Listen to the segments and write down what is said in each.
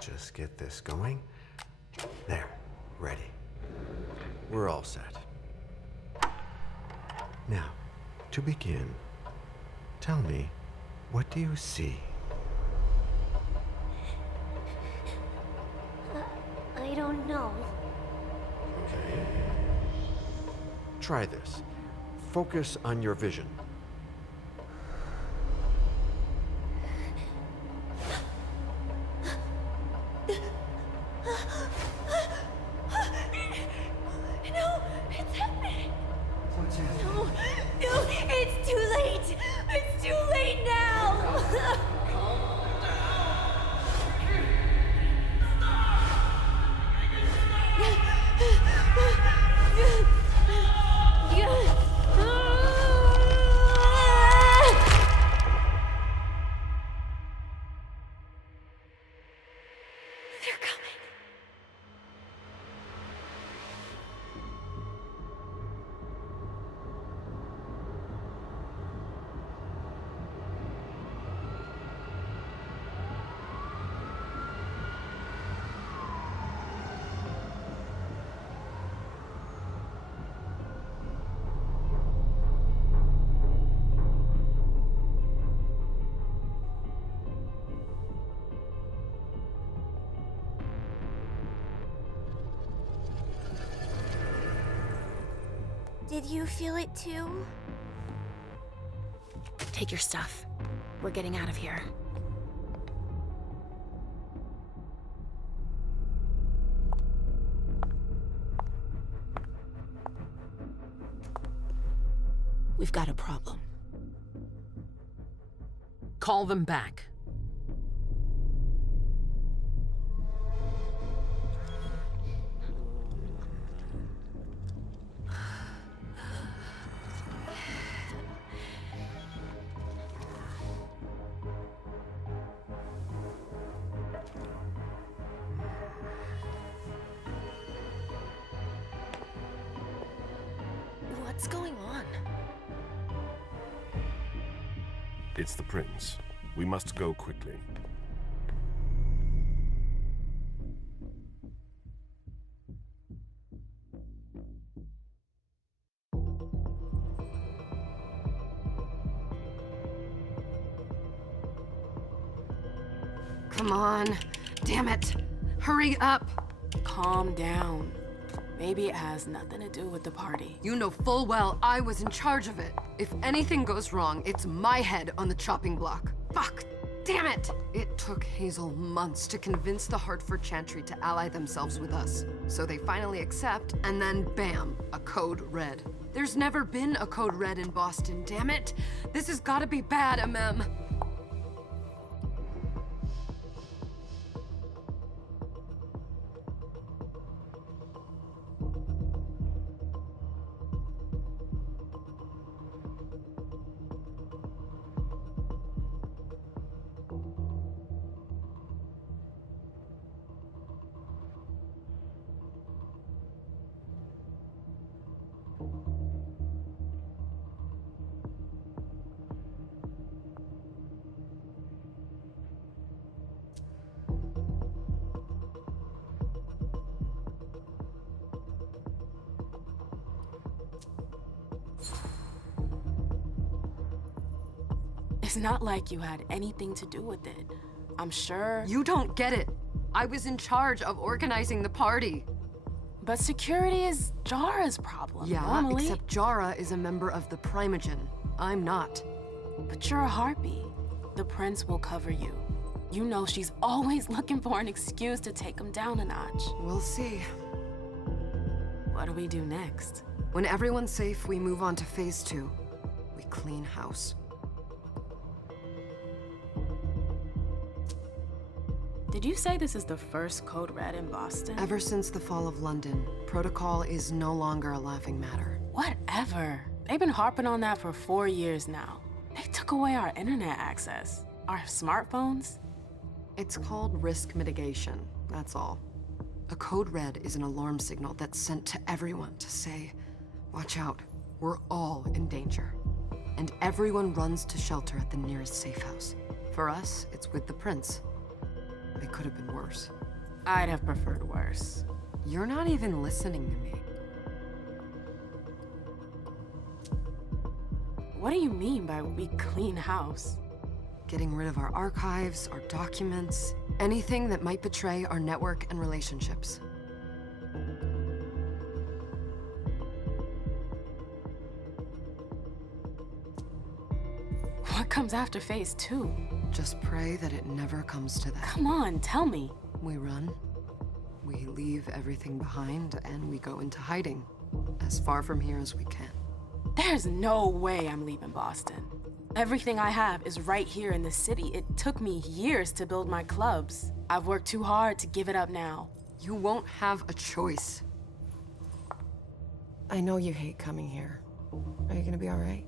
just get this going. There, ready. We're all set. Now, to begin, tell me, what do you see? I don't know. Okay. Try this. Focus on your vision. No, it's happening. What's happening? No, it's too late. It's too late now. They're coming. Did you feel it too? Take your stuff. We're getting out of here. We've got a problem. Call them back. What's going on? It's the prince. We must go quickly. Come on. Damn it. Hurry up. Calm down. Maybe it has nothing to do with the party. You know full well I was in charge of it. If anything goes wrong, it's my head on the chopping block. Fuck! Damn it! It took Hazel months to convince the Hartford Chantry to ally themselves with us. So they finally accept, and then bam, a code red. There's never been a code red in Boston, damn it! This has gotta be bad, Amem. It's not like you had anything to do with it. I'm sure. You don't get it. I was in charge of organizing the party. But security is Jara's problem, Yeah, normally. except Jara is a member of the Primogen. I'm not. But you're a harpy. The prince will cover you. You know she's always looking for an excuse to take him down a notch. We'll see. What do we do next? When everyone's safe, we move on to phase 2. We clean house. Did you say this is the first code red in Boston? Ever since the fall of London, protocol is no longer a laughing matter. Whatever. They've been harping on that for 4 years now. They took away our internet access. Our smartphones. It's called risk mitigation, that's all. A code red is an alarm signal that's sent to everyone to say, watch out, we're all in danger. And everyone runs to shelter at the nearest safe house. For us, it's with the prince. It could have been worse. I'd have preferred worse. You're not even listening to me. What do you mean by we clean house? Getting rid of our archives, our documents, anything that might betray our network and relationships. What comes after phase 2? Just pray that it never comes to that. Come on, tell me. We run, we leave everything behind, and we go into hiding, as far from here as we can. There's no way I'm leaving Boston. Everything I have is right here in the city. It took me years to build my clubs. I've worked too hard to give it up now. You won't have a choice. I know you hate coming here. Are you gonna be all right?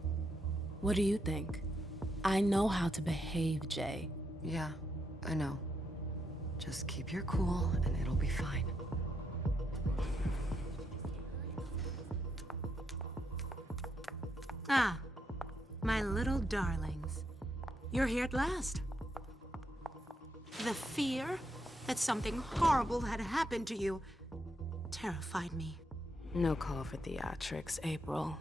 What do you think? I know how to behave, Jay. Yeah, I know. Just keep your cool and it'll be fine. Ah, my little darlings. You're here at last. The fear that something horrible had happened to you terrified me. No call for theatrics, April.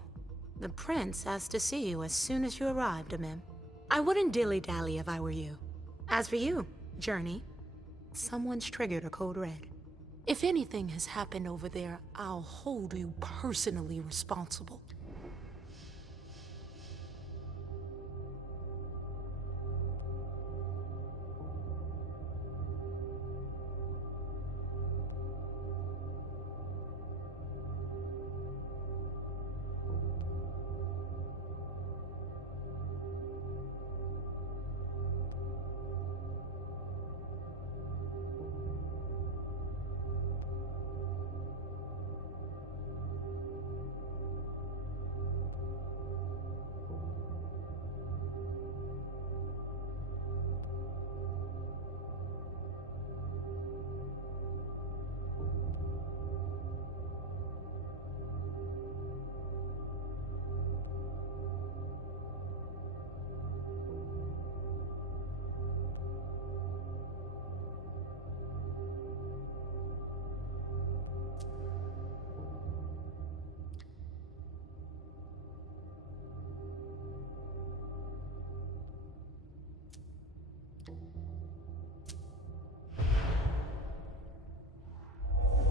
The prince asked to see you as soon as you arrived, Amim. I wouldn't dilly-dally if I were you. As for you, Journey, someone's triggered a code red. If anything has happened over there, I'll hold you personally responsible.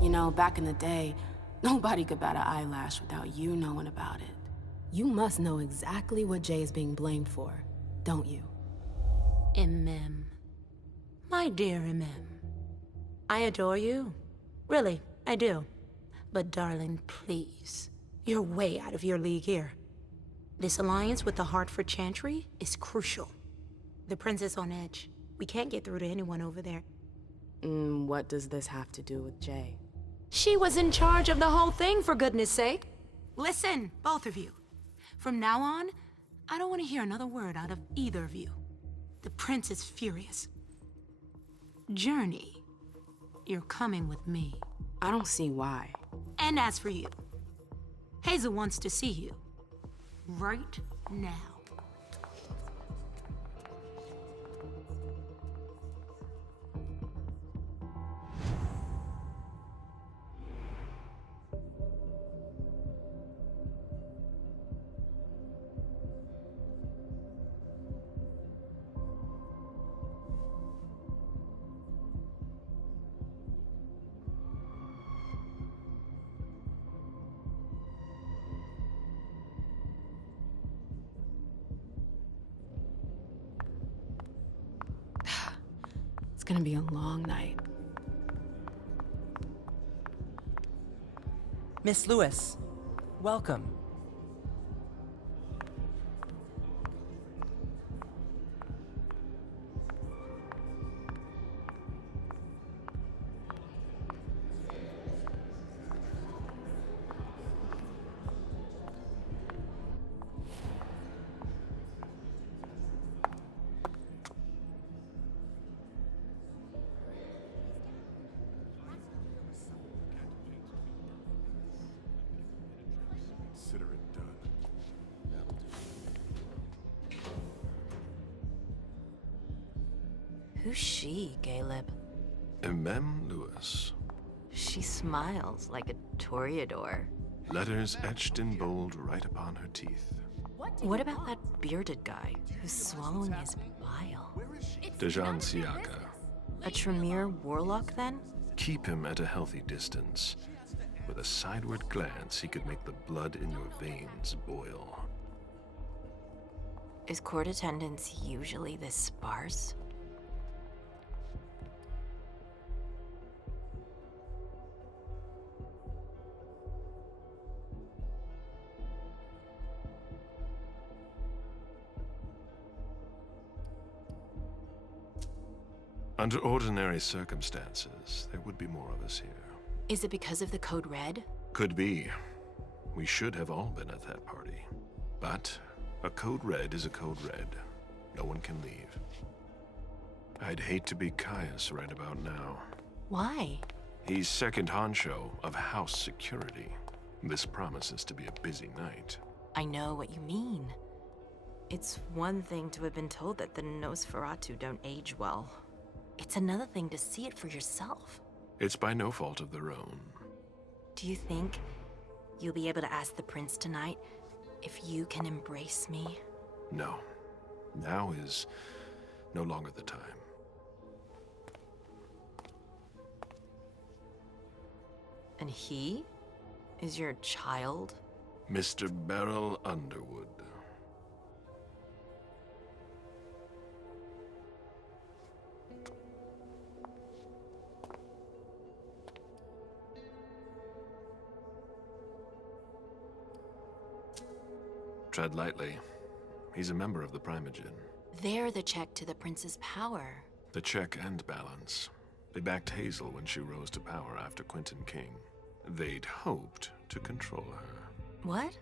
You know, back in the day, nobody could bat an eyelash without you knowing about it. You must know exactly what Jay is being blamed for, don't you? Imem. My dear Imem. I adore you. Really, I do. But darling, please. You're way out of your league here. This alliance with the Hartford Chantry is crucial. The prince is on edge. We can't get through to anyone over there. What does this have to do with Jay? She was in charge of the whole thing, for goodness sake. Listen, both of you. From now on, I don't want to hear another word out of either of you. The prince is furious. Journey, you're coming with me. I don't see why. And as for you, Hazel wants to see you. Right now. It's gonna be a long night. Miss Lewis, welcome. Consider it done. Who's she, Caleb? Mem Lewis. She smiles like a toreador. Letters etched in bold right upon her teeth. What about that bearded guy who's swallowing his bile? Dejan Siaka. A Tremere warlock, then? Keep him at a healthy distance. With a sideward glance, he could make the blood in your veins boil. Is court attendance usually this sparse? Under ordinary circumstances, there would be more of us here. Is it because of the Code Red? Could be. We should have all been at that party. But a code red is a code red. No one can leave. I'd hate to be Caius right about now. Why? He's second honcho of house security. This promises to be a busy night. I know what you mean. It's one thing to have been told that the Nosferatu don't age well. It's another thing to see it for yourself. It's by no fault of their own. Do you think you'll be able to ask the prince tonight if you can embrace me? No. Now is no longer the time. And he is your child? Mr. Beryl Underwood. Tread lightly. He's a member of the Primogen. They're the check to the prince's power. The check and balance. They backed Hazel when she rose to power after Quentin King. They'd hoped to control her. What?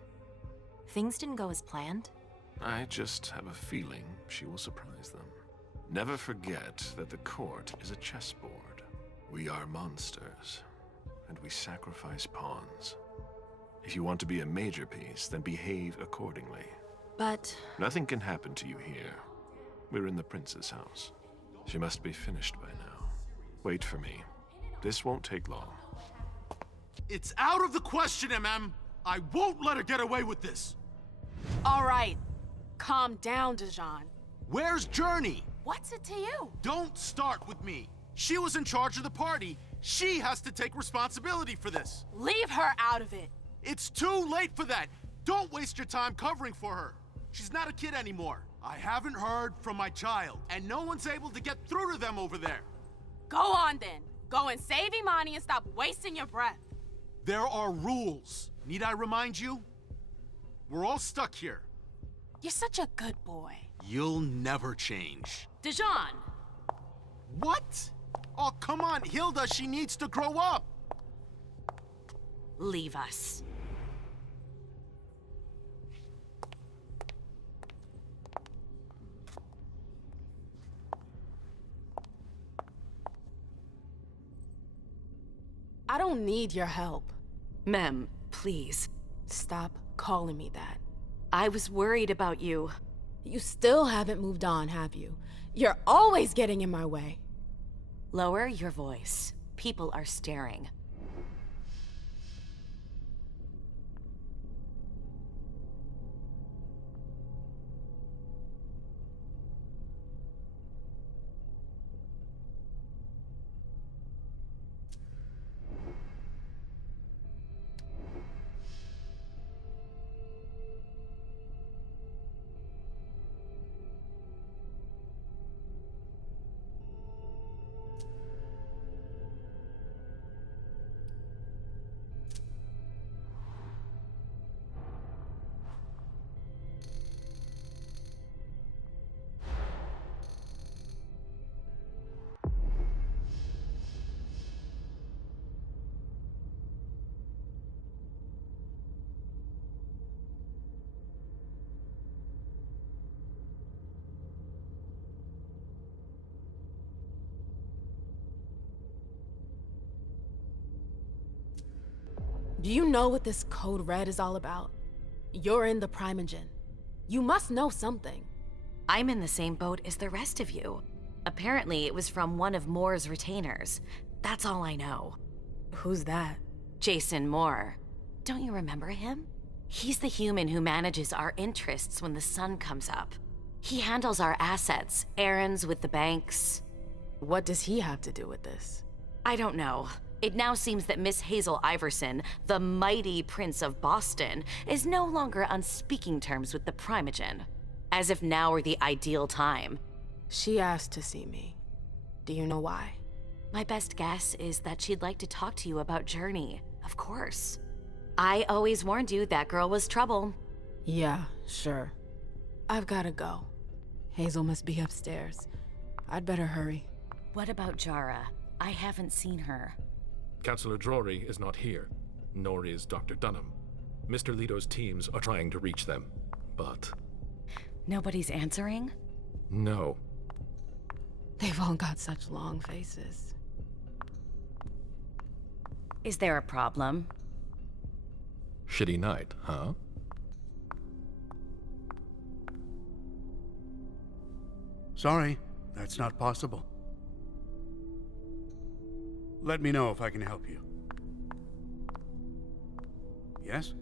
Things didn't go as planned? I just have a feeling she will surprise them. Never forget that the court is a chessboard. We are monsters, and we sacrifice pawns. If you want to be a major piece, then behave accordingly. But... Nothing can happen to you here. We're in the prince's house. She must be finished by now. Wait for me. This won't take long. It's out of the question, MM! I won't let her get away with this! All right. Calm down, Dejan. Where's Journey? What's it to you? Don't start with me. She was in charge of the party. She has to take responsibility for this. Leave her out of it. It's too late for that. Don't waste your time covering for her. She's not a kid anymore. I haven't heard from my child, and no one's able to get through to them over there. Go on then. Go and save Imani and stop wasting your breath. There are rules. Need I remind you? We're all stuck here. You're such a good boy. You'll never change. Dejan! What? Oh, come on, Hilda, she needs to grow up. Leave us. I don't need your help. Mem, please. Stop calling me that. I was worried about you. You still haven't moved on, have you? You're always getting in my way. Lower your voice. People are staring. Do you know what this Code Red is all about? You're in the Primogen. You must know something. I'm in the same boat as the rest of you. Apparently, it was from one of Moore's retainers. That's all I know. Who's that? Jason Moore. Don't you remember him? He's the human who manages our interests when the sun comes up. He handles our assets, errands with the banks. What does he have to do with this? I don't know. It now seems that Miss Hazel Iverson, the mighty Prince of Boston, is no longer on speaking terms with the Primogen. As if now were the ideal time. She asked to see me. Do you know why? My best guess is that she'd like to talk to you about Journey, of course. I always warned you that girl was trouble. Yeah, sure. I've gotta go. Hazel must be upstairs. I'd better hurry. What about Jara? I haven't seen her. Councillor Drury is not here, nor is Dr. Dunham. Mr. Leto's teams are trying to reach them, but... Nobody's answering? No. They've all got such long faces. Is there a problem? Shitty night, huh? Sorry, that's not possible. Let me know if I can help you. Yes?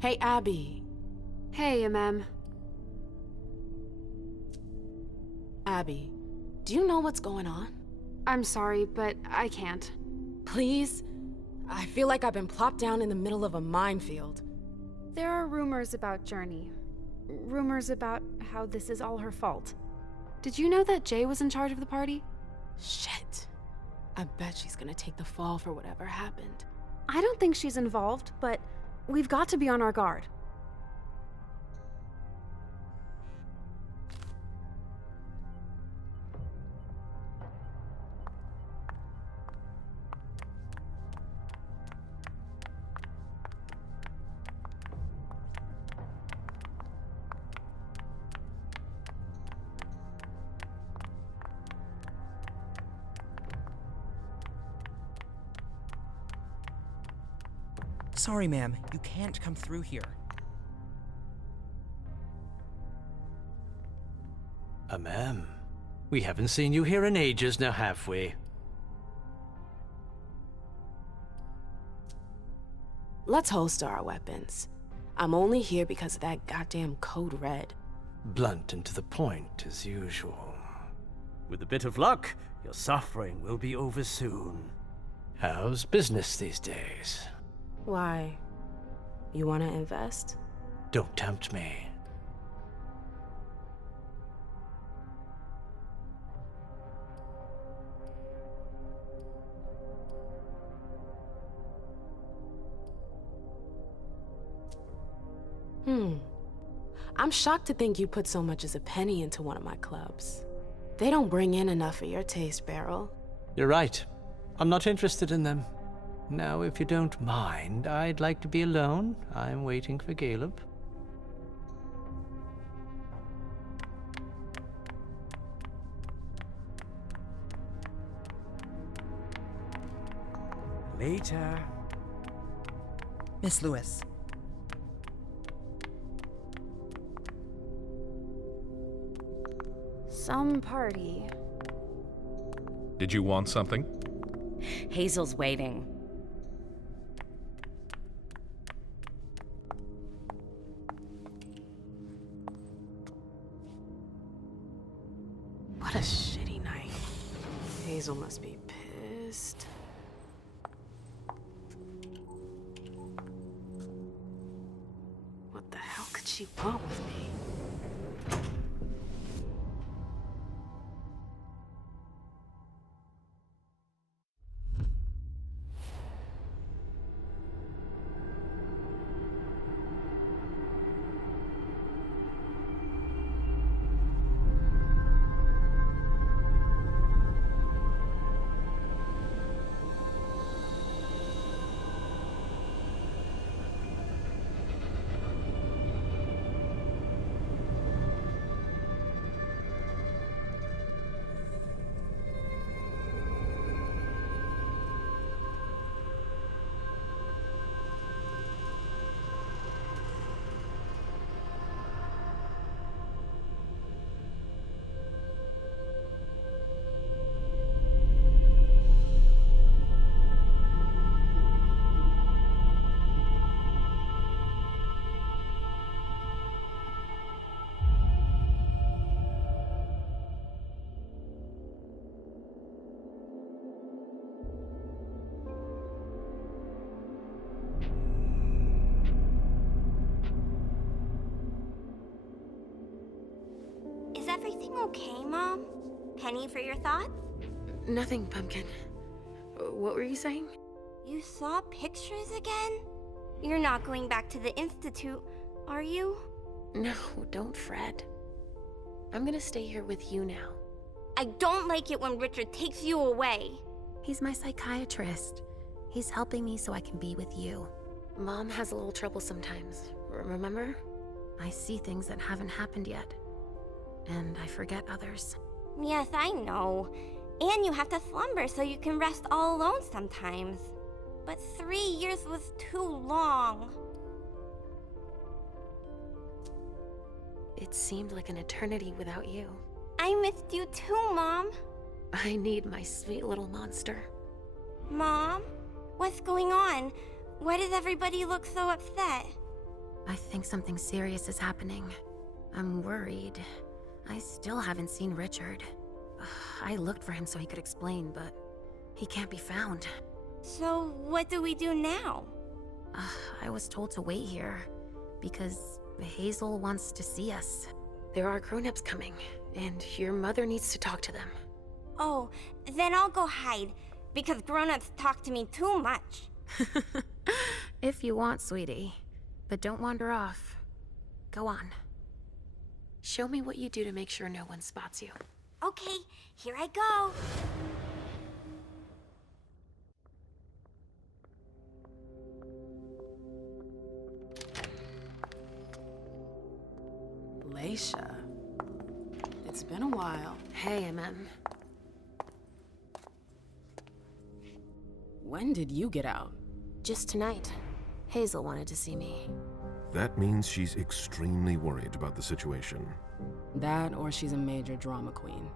Hey, Abby. Hey, Mem. Abby, do you know what's going on? I'm sorry, but I can't. Please? I feel like I've been plopped down in the middle of a minefield. There are rumors about Journey. Rumors about how this is all her fault. Did you know that Jay was in charge of the party? Shit. I bet she's gonna take the fall for whatever happened. I don't think she's involved, but we've got to be on our guard. Sorry, ma'am. You can't come through here. Ma'am, we haven't seen you here in ages now, have we? Let's holster our weapons. I'm only here because of that goddamn code red. Blunt and to the point, as usual. With a bit of luck, your suffering will be over soon. How's business these days? Why? You want to invest? Don't tempt me. I'm shocked to think you put so much as a penny into one of my clubs. They don't bring in enough for your taste, Beryl. You're right. I'm not interested in them. Now, if you don't mind, I'd like to be alone. I'm waiting for Caleb. Later. Miss Lewis. Some party. Did you want something? Hazel's waiting. What a shitty night. Hazel must be pissed. What the hell could she want with me? okay, Mom? Penny for your thoughts? Nothing, Pumpkin. What were you saying? You saw pictures again? You're not going back to the Institute, are you? No, don't fret. I'm gonna stay here with you now. I don't like it when Richard takes you away. He's my psychiatrist. He's helping me so I can be with you. Mom has a little trouble sometimes, remember? I see things that haven't happened yet. And I forget others. Yes, I know. And you have to slumber so you can rest all alone sometimes. But 3 years was too long. It seemed like an eternity without you. I missed you too, Mom. I need my sweet little monster. Mom? What's going on? Why does everybody look so upset? I think something serious is happening. I'm worried. I still haven't seen Richard. I looked for him so he could explain, but he can't be found. So what do we do now? I was told to wait here because Hazel wants to see us. There are grown-ups coming, and your mother needs to talk to them. Oh, then I'll go hide, because grown-ups talk to me too much. If you want, sweetie. But don't wander off. Go on. Show me what you do to make sure no one spots you. Okay, here I go. Leisha. It's been a while. Hey, MM. When did you get out? Just tonight. Hazel wanted to see me. That means she's extremely worried about the situation. That, or she's a major drama queen.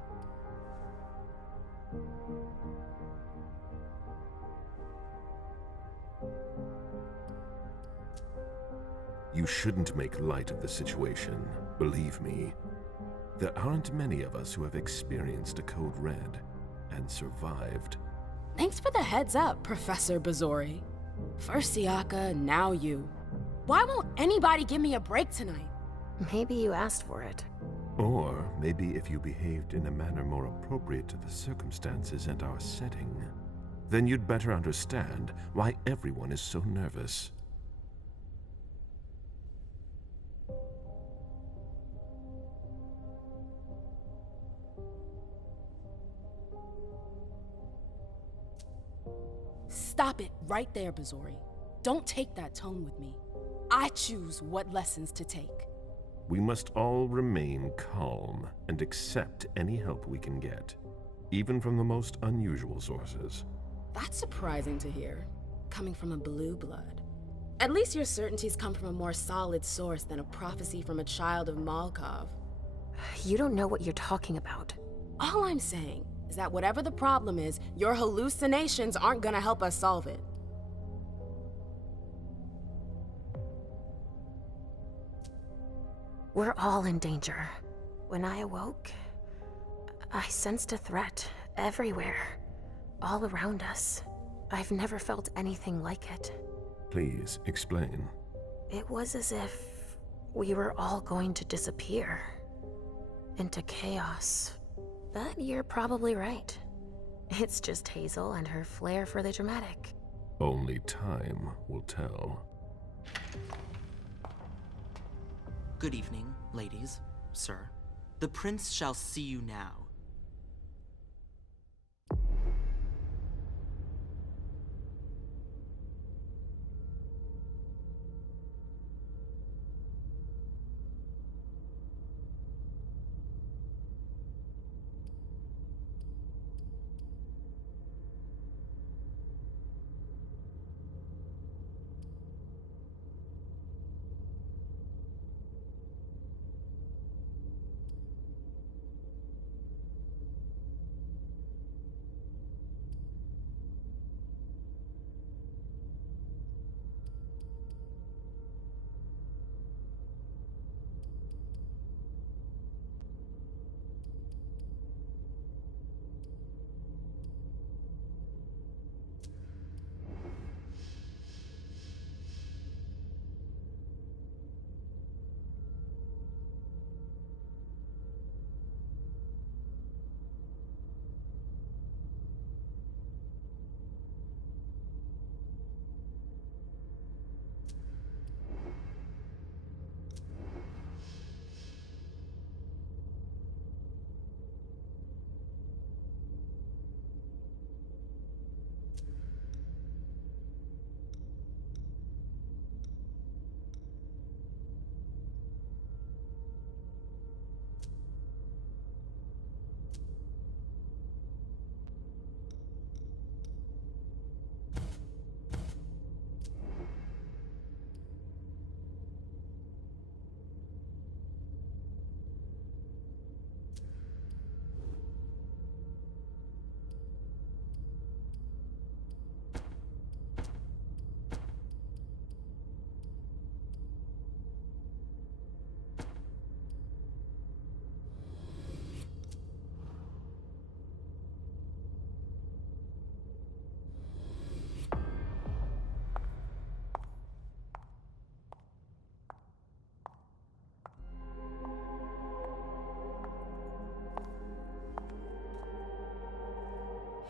You shouldn't make light of the situation, believe me. There aren't many of us who have experienced a code red and survived. Thanks for the heads up, Professor Bazori. First Siaka, now you. Why won't anybody give me a break tonight? Maybe you asked for it. Or maybe if you behaved in a manner more appropriate to the circumstances and our setting, then you'd better understand why everyone is so nervous. Stop it right there, Bazori. Don't take that tone with me. I choose what lessons to take. We must all remain calm and accept any help we can get, even from the most unusual sources. That's surprising to hear, coming from a blue blood. At least your certainties come from a more solid source than a prophecy from a child of Malkov. You don't know what you're talking about. All I'm saying is that whatever the problem is, your hallucinations aren't gonna help us solve it. We're all in danger. When I awoke, I sensed a threat everywhere, all around us. I've never felt anything like it. Please explain. It was as if we were all going to disappear into chaos. But you're probably right. It's just Hazel and her flair for the dramatic. Only time will tell. Good evening, ladies, sir. The prince shall see you now.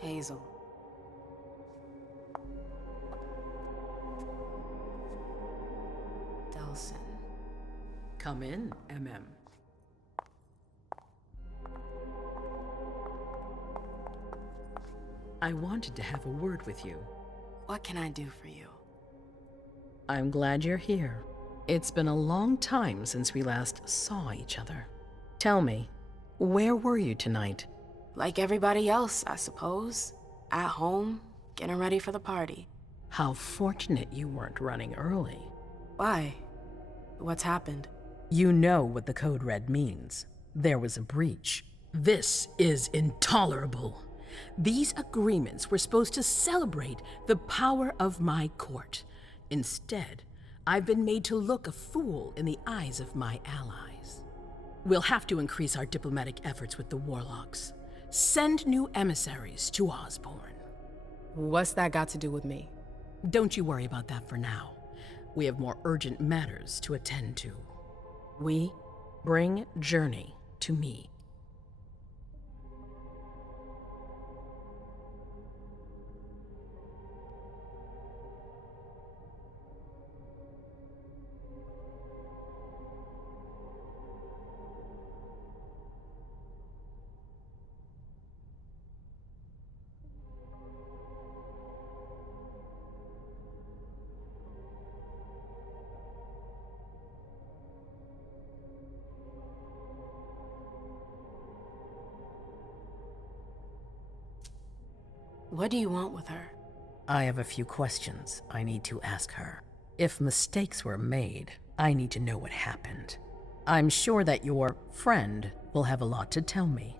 Hazel. Delsin. Come in, MM. I wanted to have a word with you. What can I do for you? I'm glad you're here. It's been a long time since we last saw each other. Tell me, where were you tonight? Like everybody else, I suppose. At home, getting ready for the party. How fortunate you weren't running early. Why? What's happened? You know what the code red means. There was a breach. This is intolerable. These agreements were supposed to celebrate the power of my court. Instead, I've been made to look a fool in the eyes of my allies. We'll have to increase our diplomatic efforts with the warlocks. Send new emissaries to Osborne. What's that got to do with me? Don't you worry about that for now. We have more urgent matters to attend to. We bring Journey to me. What do you want with her? I have a few questions I need to ask her. If mistakes were made, I need to know what happened. I'm sure that your friend will have a lot to tell me.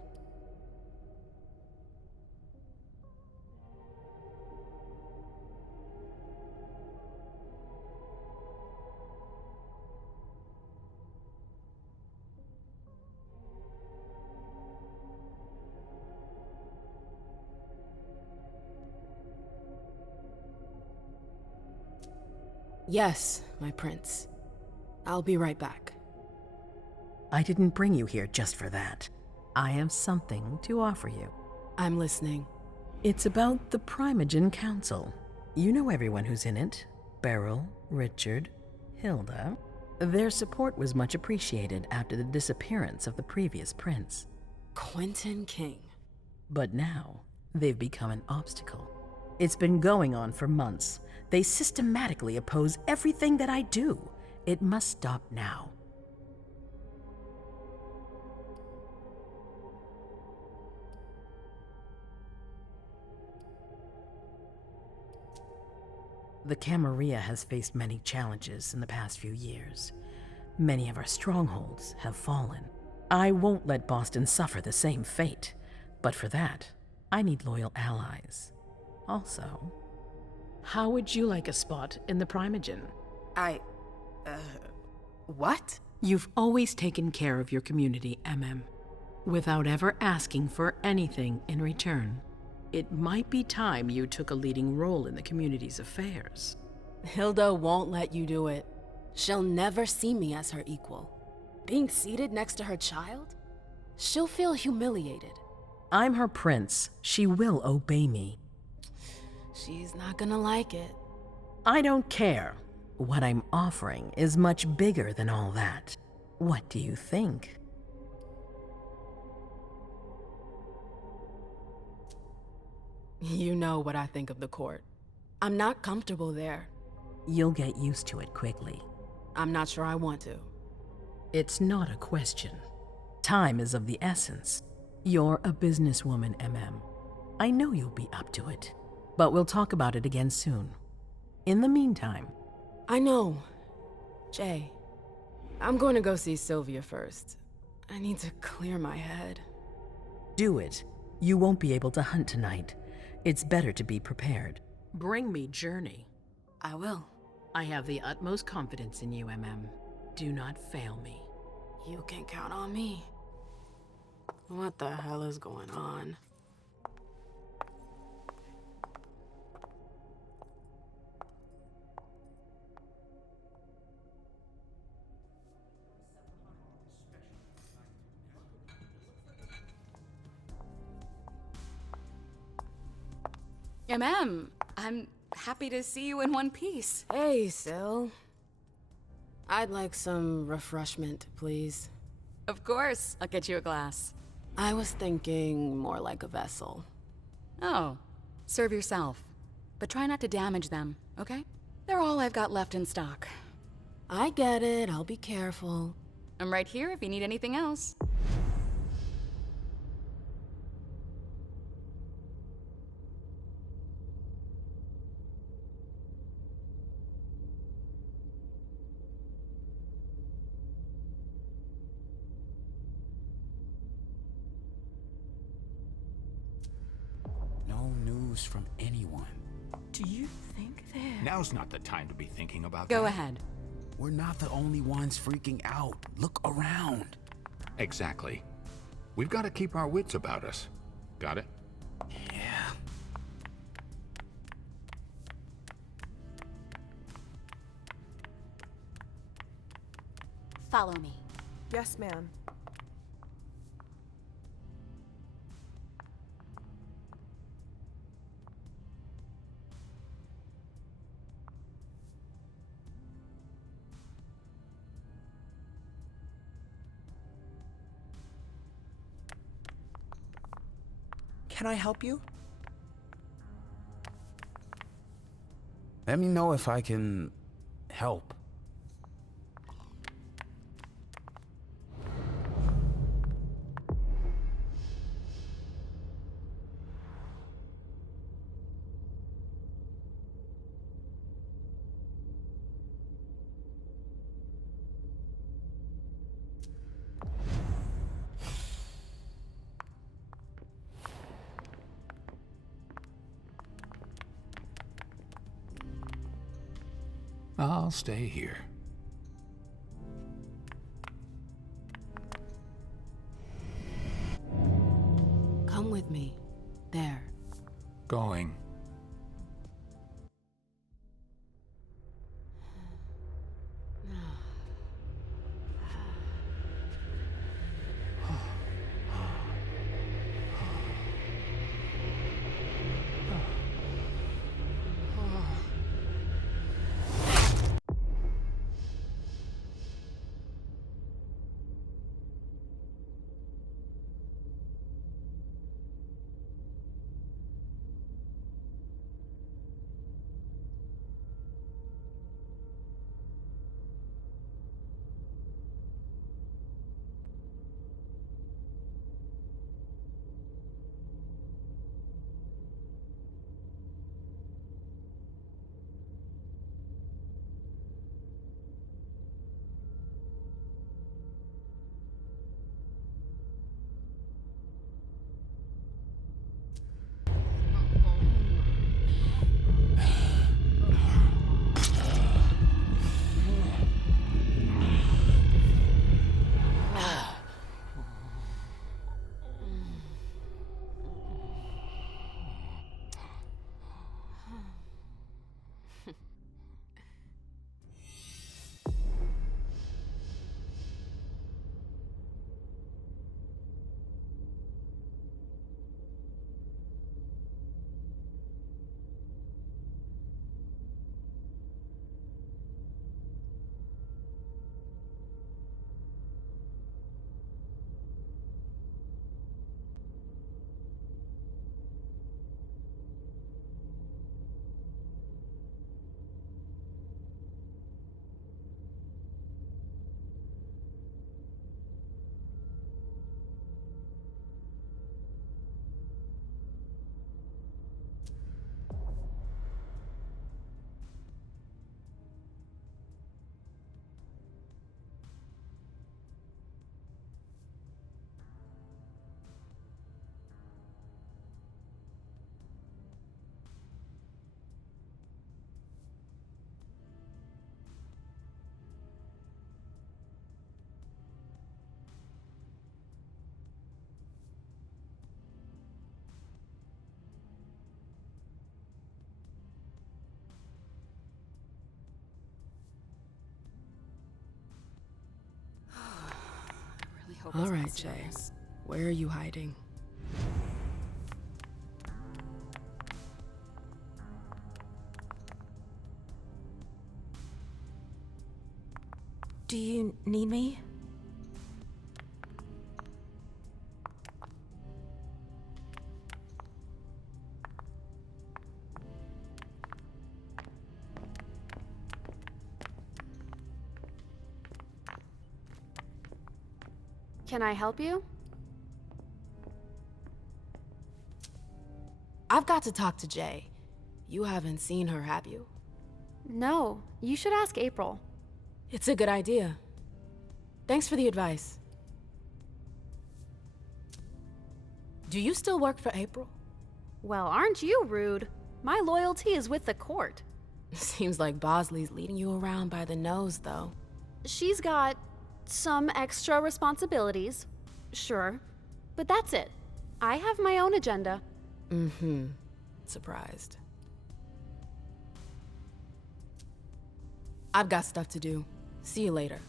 Yes, my prince. I'll be right back. I didn't bring you here just for that. I have something to offer you. I'm listening. It's about the Primogen Council. You know everyone who's in it. Beryl, Richard, Hilda. Their support was much appreciated after the disappearance of the previous prince. Quentin King. But now, they've become an obstacle. It's been going on for months. They systematically oppose everything that I do. It must stop now. The Camarilla has faced many challenges in the past few years. Many of our strongholds have fallen. I won't let Boston suffer the same fate, but for that, I need loyal allies. Also, how would you like a spot in the Primogen? What? You've always taken care of your community, MM, without ever asking for anything in return. It might be time you took a leading role in the community's affairs. Hilda won't let you do it. She'll never see me as her equal. Being seated next to her child? She'll feel humiliated. I'm her prince. She will obey me. She's not gonna like it. I don't care. What I'm offering is much bigger than all that. What do you think? You know what I think of the court. I'm not comfortable there. You'll get used to it quickly. I'm not sure I want to. It's not a question. Time is of the essence. You're a businesswoman, MM. I know you'll be up to it. But we'll talk about it again soon. In the meantime... I know. Jay, I'm going to go see Sylvia first. I need to clear my head. Do it. You won't be able to hunt tonight. It's better to be prepared. Bring me Journey. I will. I have the utmost confidence in you, MM. Do not fail me. You can count on me. What the hell is going on? I'm happy to see you in one piece. Hey, Syl. I'd like some refreshment, please. Of course, I'll get you a glass. I was thinking more like a vessel. Oh, serve yourself. But try not to damage them, okay? They're all I've got left in stock. I get it, I'll be careful. I'm right here if you need anything else. No news from anyone. Do you think they're... Now's not the time to be thinking about Go that. ahead. We're not the only ones freaking out. Look around. Exactly. We've got to keep our wits about us. Got it? Yeah. Follow me. Yes, ma'am. Can I help you? Let me know if I can help. I'll stay here. Come with me. There. Going. All right, Jay. Where are you hiding? Do you need me? Can I help you? I've got to talk to Jay. You haven't seen her, have you? No, you should ask April. It's a good idea. Thanks for the advice. Do you still work for April? Well, aren't you rude? My loyalty is with the court. Seems like Bosley's leading you around by the nose, though. She's got some extra responsibilities, sure, but that's it. I have my own agenda. Mm-hmm. Surprised. I've got stuff to do. See you later.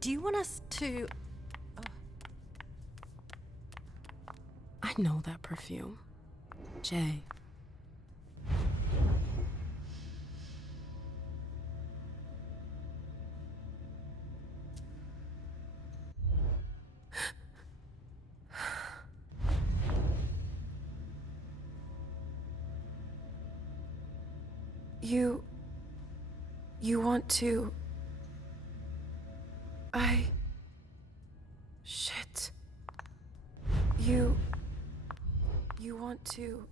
Do you want us to... I know that perfume. Jay. You want to... Shit. You want to...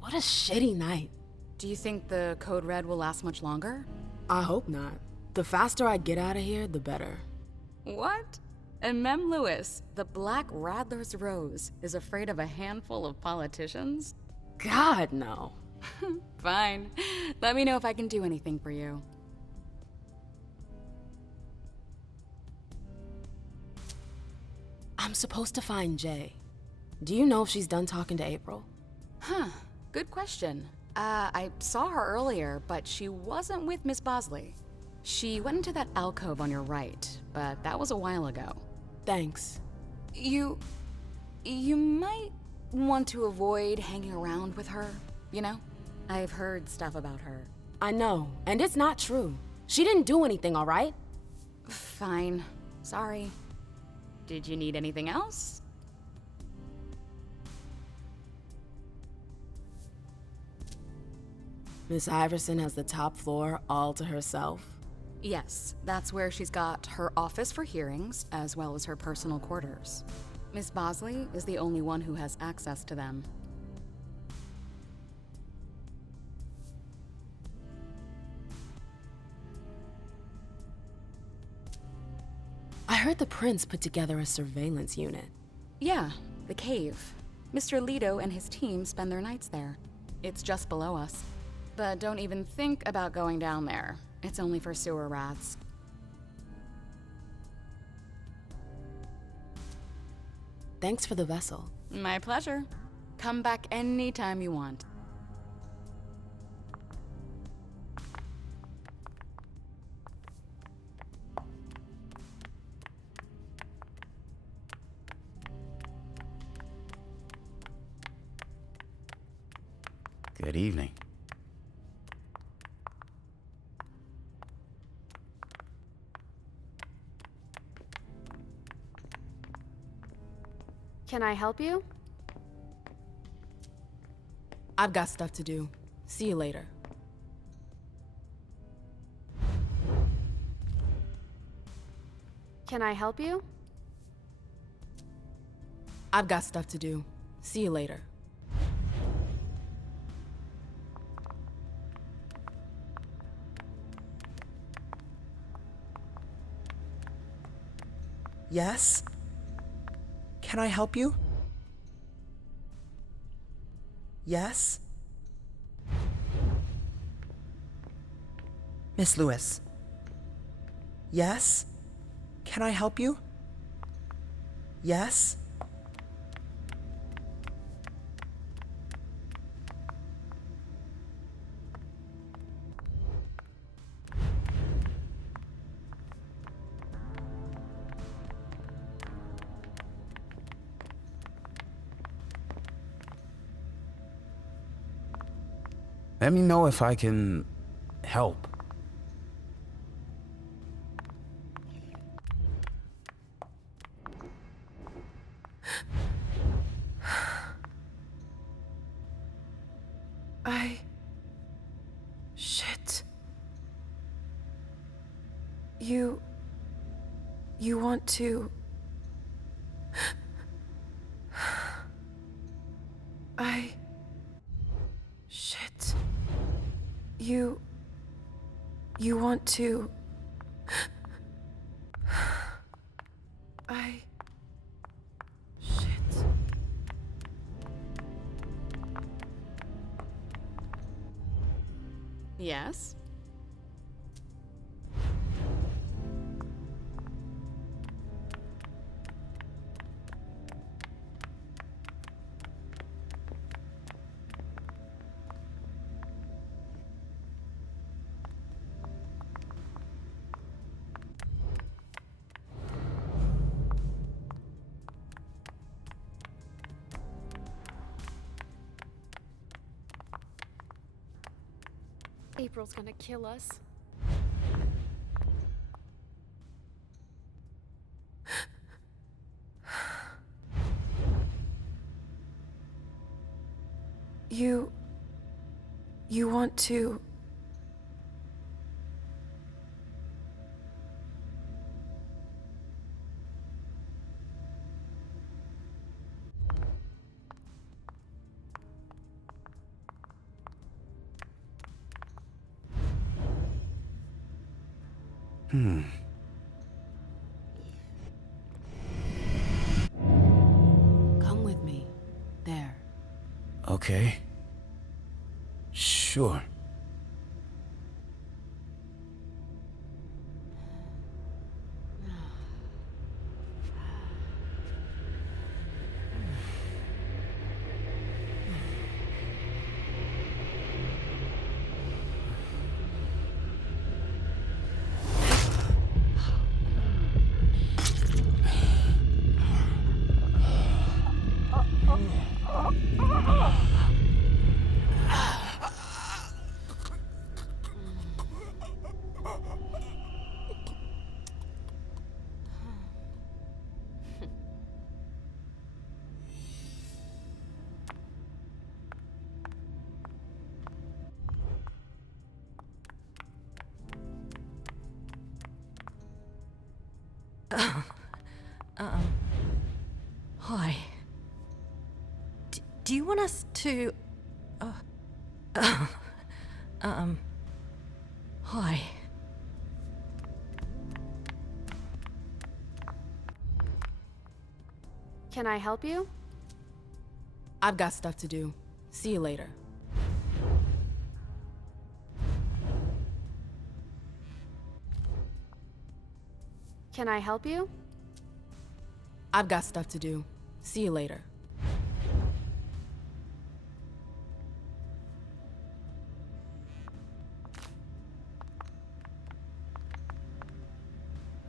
What a shitty night. Do you think the Code Red will last much longer? I hope not. The faster I get out of here, the better. What? And Mem Lewis, the Black Rattler's Rose, is afraid of a handful of politicians? God, no. Fine. Let me know if I can do anything for you. I'm supposed to find Jay. Do you know if she's done talking to April? Huh. Good question. I saw her earlier, but she wasn't with Miss Bosley. She went into that alcove on your right, but that was a while ago. Thanks. You might want to avoid hanging around with her, you know? I've heard stuff about her. I know, and it's not true. She didn't do anything, all right? Fine. Sorry. Did you need anything else? Miss Iverson has the top floor all to herself. Yes, that's where she's got her office for hearings, as well as her personal quarters. Miss Bosley is the only one who has access to them. I heard the prince put together a surveillance unit. Yeah, the cave. Mr. Leto and his team spend their nights there. It's just below us. But don't even think about going down there. It's only for sewer rats. Thanks for the vessel. My pleasure. Come back anytime you want. Good evening. Can I help you? I've got stuff to do. See you later. Can I help you? I've got stuff to do. See you later. Yes? Can I help you? Yes? Miss Lewis. Yes? Can I help you? Yes? Let me know if I can help. Shit. You want to... Shit. You want to... Shit. Yes? April's gonna kill us. You want to... Come with me. There. Okay. Sure. Hi. Do you want us to... Hi. Can I help you? I've got stuff to do. See you later. Can I help you? I've got stuff to do. See you later.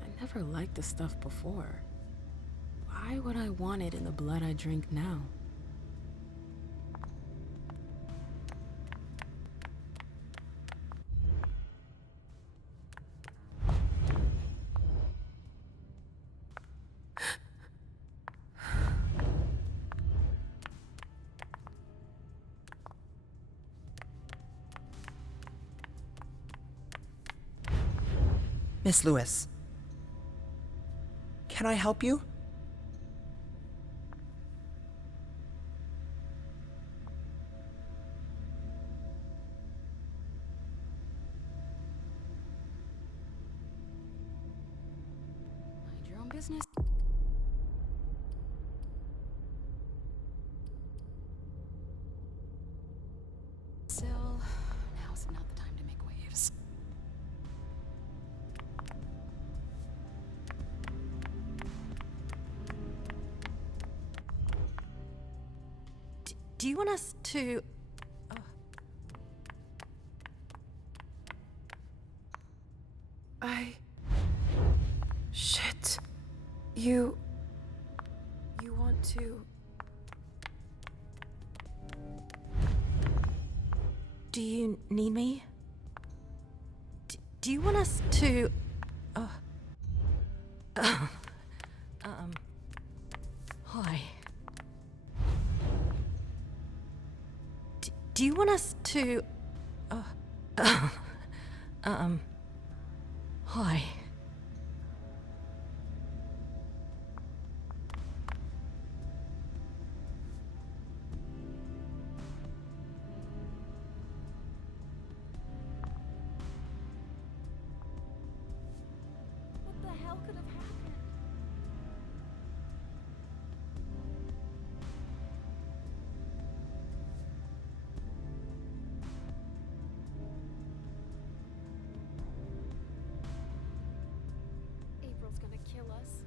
I never liked this stuff before. Why would I want it in the blood I drink now? Miss Lewis. Can I help you? Mind your own business. Still, now's not the time to make waves. Do you want us to... Shit. You want to... Do you need me? Do you want us to... Hi. Do you want us to... Hi. What the hell could have happened? April's gonna kill us.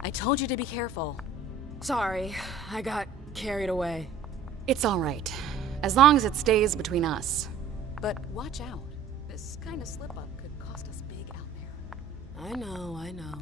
I told you to be careful. Sorry, I got carried away. It's all right, as long as it stays between us. But watch out. This kind of slip-up could cost us big out there. I know, I know.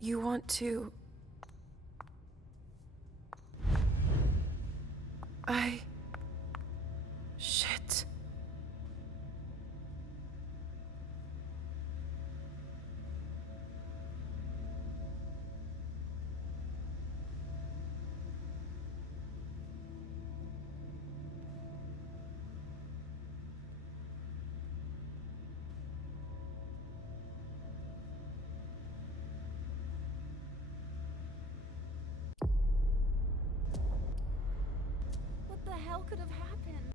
You want to... Shit. What the hell could have happened?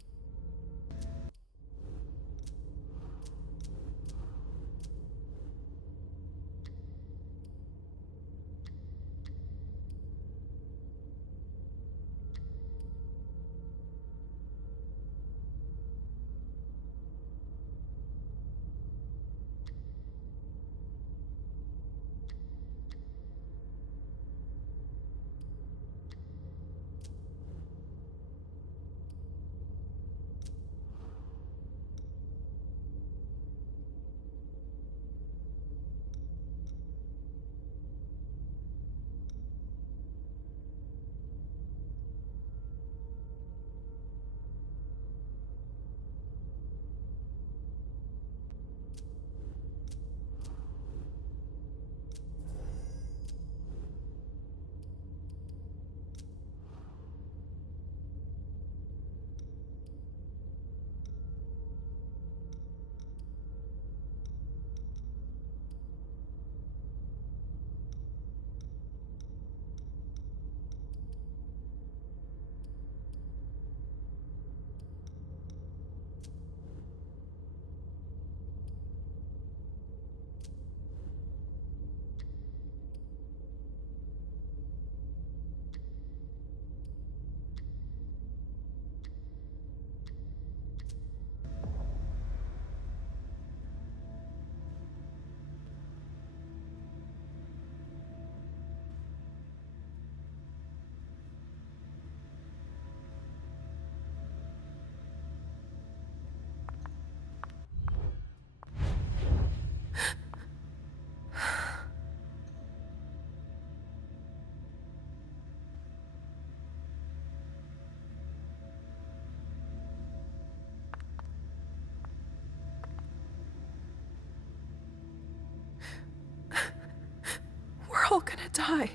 Why?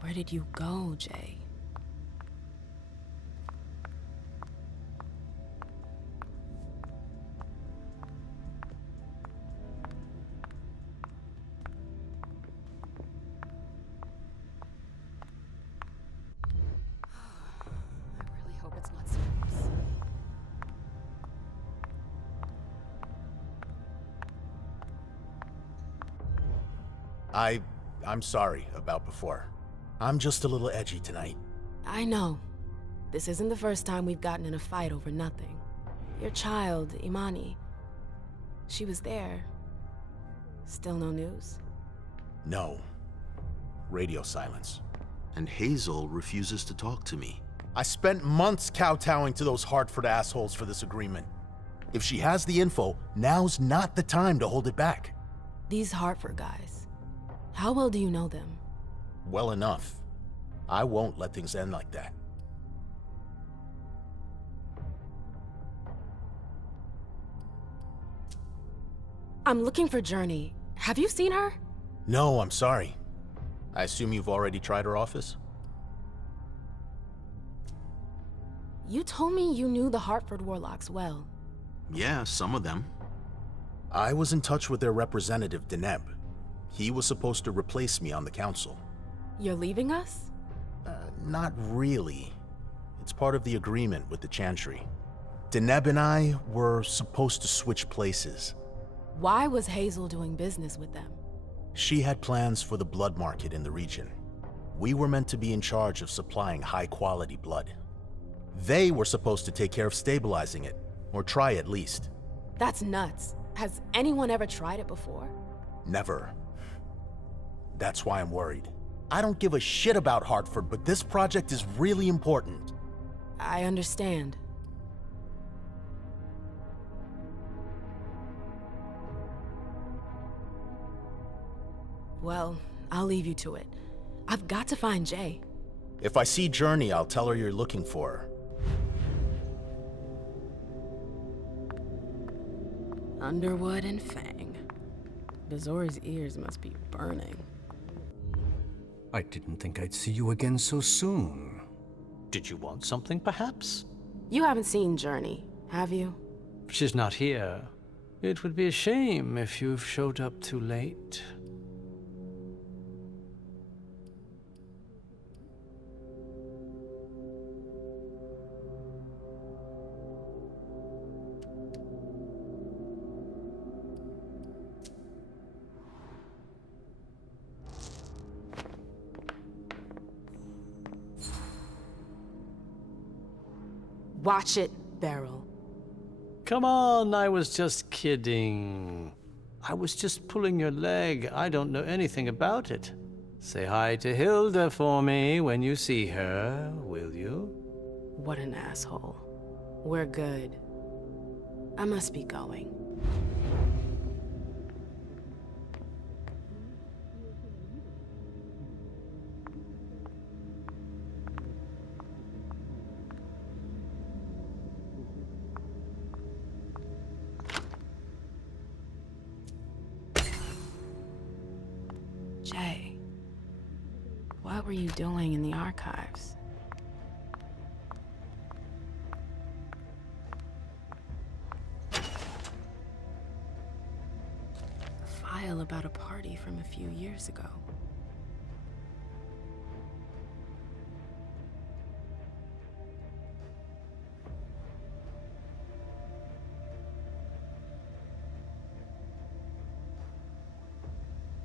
Where did you go, Jay? I really hope it's not serious. I'm sorry about before. I'm just a little edgy tonight. I know. This isn't the first time we've gotten in a fight over nothing. Your child, Imani, she was there. Still no news? No. Radio silence. And Hazel refuses to talk to me. I spent months kowtowing to those Hartford assholes for this agreement. If she has the info, now's not the time to hold it back. These Hartford guys, how well do you know them? Well enough. I won't let things end like that. I'm looking for Journey. Have you seen her? No, I'm sorry. I assume you've already tried her office? You told me you knew the Hartford Warlocks well. Yeah, some of them. I was in touch with their representative, Deneb. He was supposed to replace me on the council. You're leaving us? Not really. It's part of the agreement with the Chantry. Deneb and I were supposed to switch places. Why was Hazel doing business with them? She had plans for the blood market in the region. We were meant to be in charge of supplying high-quality blood. They were supposed to take care of stabilizing it, or try at least. That's nuts. Has anyone ever tried it before? Never. That's why I'm worried. I don't give a shit about Hartford, but this project is really important. I understand. Well, I'll leave you to it. I've got to find Jay. If I see Journey, I'll tell her you're looking for her. Underwood and Fang. Bazor's ears must be burning. I didn't think I'd see you again so soon. Did you want something, perhaps? You haven't seen Journey, have you? She's not here. It would be a shame if you've showed up too late. Watch it, Beryl. Come on, I was just kidding. I was just pulling your leg. I don't know anything about it. Say hi to Hilda for me when you see her, will you? What an asshole. We're good. I must be going. Jay, what were you doing in the archives? A file about a party from a few years ago.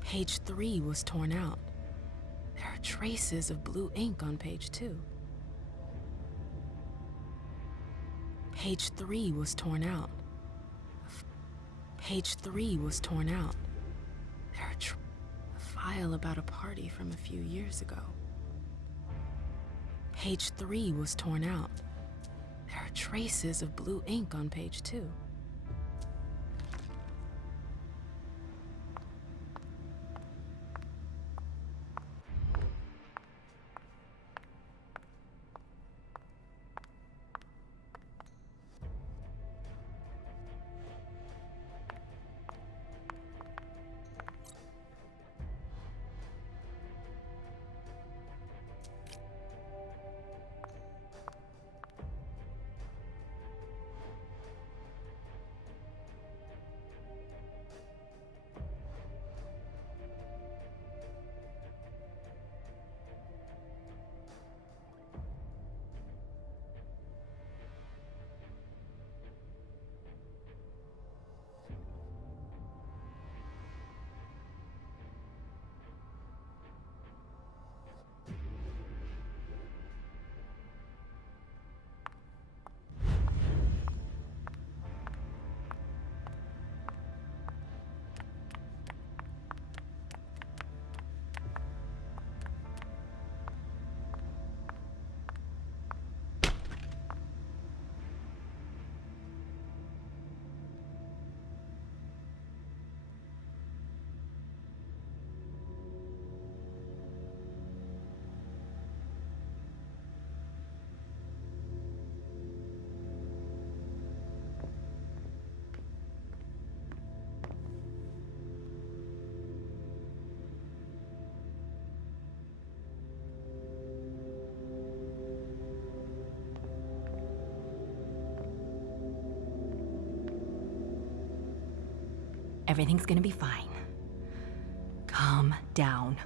Page 3 was torn out. There are traces of blue ink on page 2. Page 3 was torn out. Page 3 was torn out. There are a file about a party from a few years ago. Page 3 was torn out. There are traces of blue ink on page 2. Everything's gonna be fine. Calm down.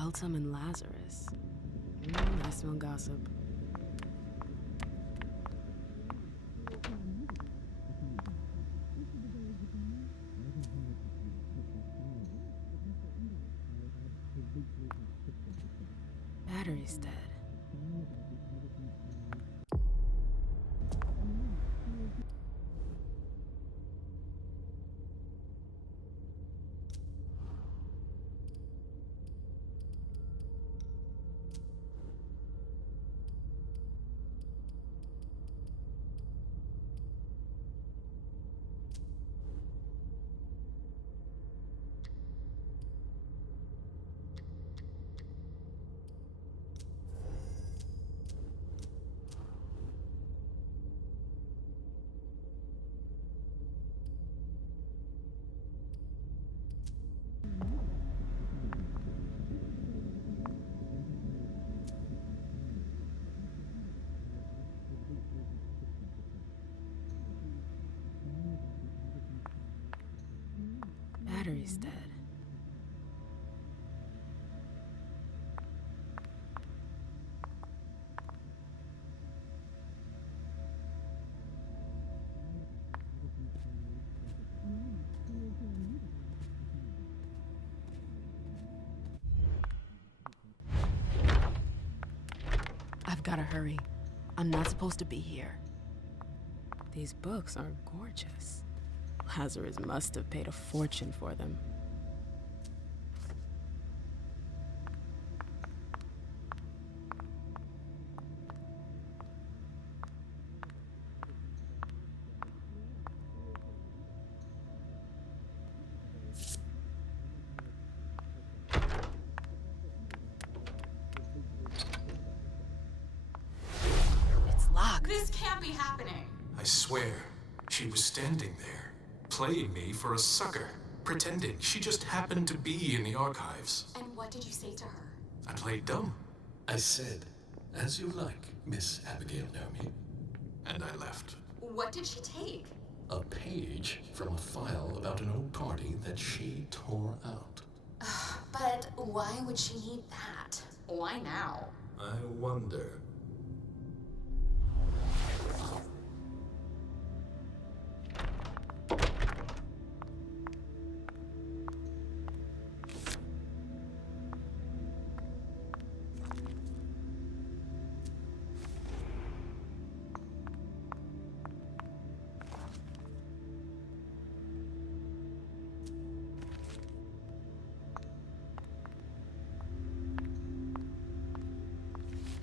Keltum and Lazarus. I smell gossip. Battery's dead. battery's dead. I've gotta hurry. I'm not supposed to be here. These books are gorgeous. Lazarus must have paid a fortune for them. It's locked. This can't be happening. I swear, she was standing there, playing me for a sucker, pretending she just happened to be in the archives. And what did you say to her? I played dumb. I said, "As you like, Miss Abigail Naomi." And I left. What did she take? A page from a file about an old party that she tore out. But why would she need that? Why now? I wonder.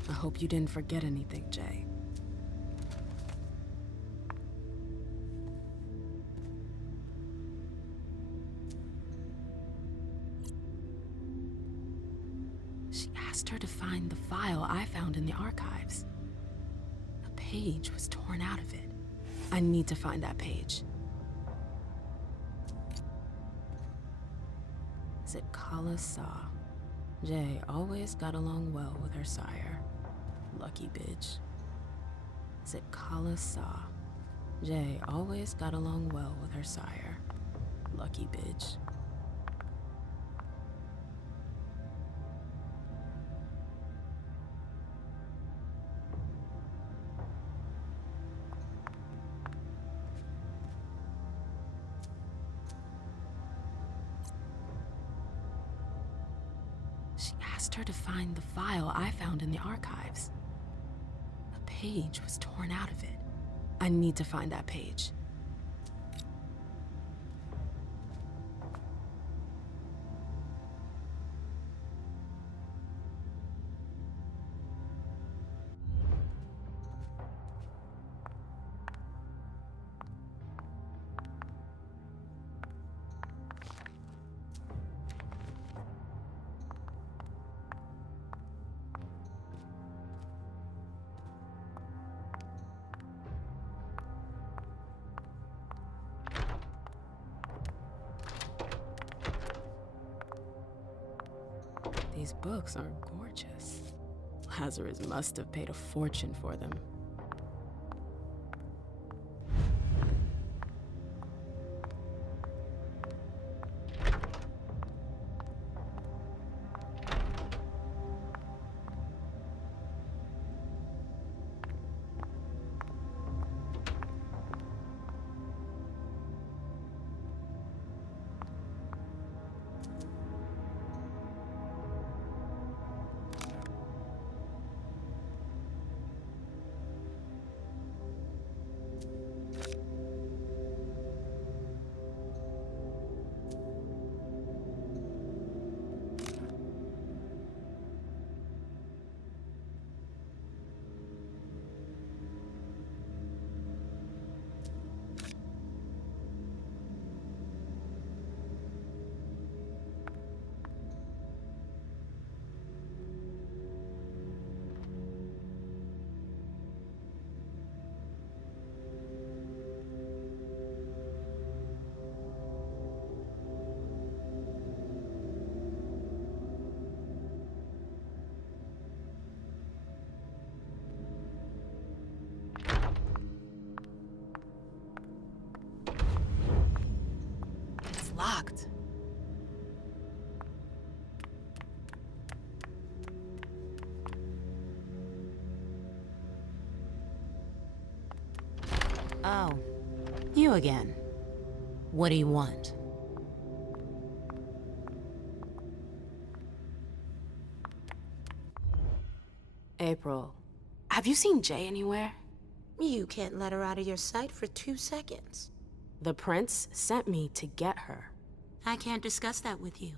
I hope you didn't forget anything, Jay. She asked her to find the file I found in the archives. A page was torn out of it. I need to find that page. Is it Kala Saw? Jay always got along well with her sire. Lucky bitch. Is it Kala Saw? Jay always got along well with her sire. Lucky bitch. She asked her to find the file I found in the archives. A page was torn out of it. I need to find that page. These books are gorgeous. Lazarus must have paid a fortune for them. Oh, you again. What do you want? April, have you seen Jay anywhere? You can't let her out of your sight for 2 seconds. The prince sent me to get her. I can't discuss that with you.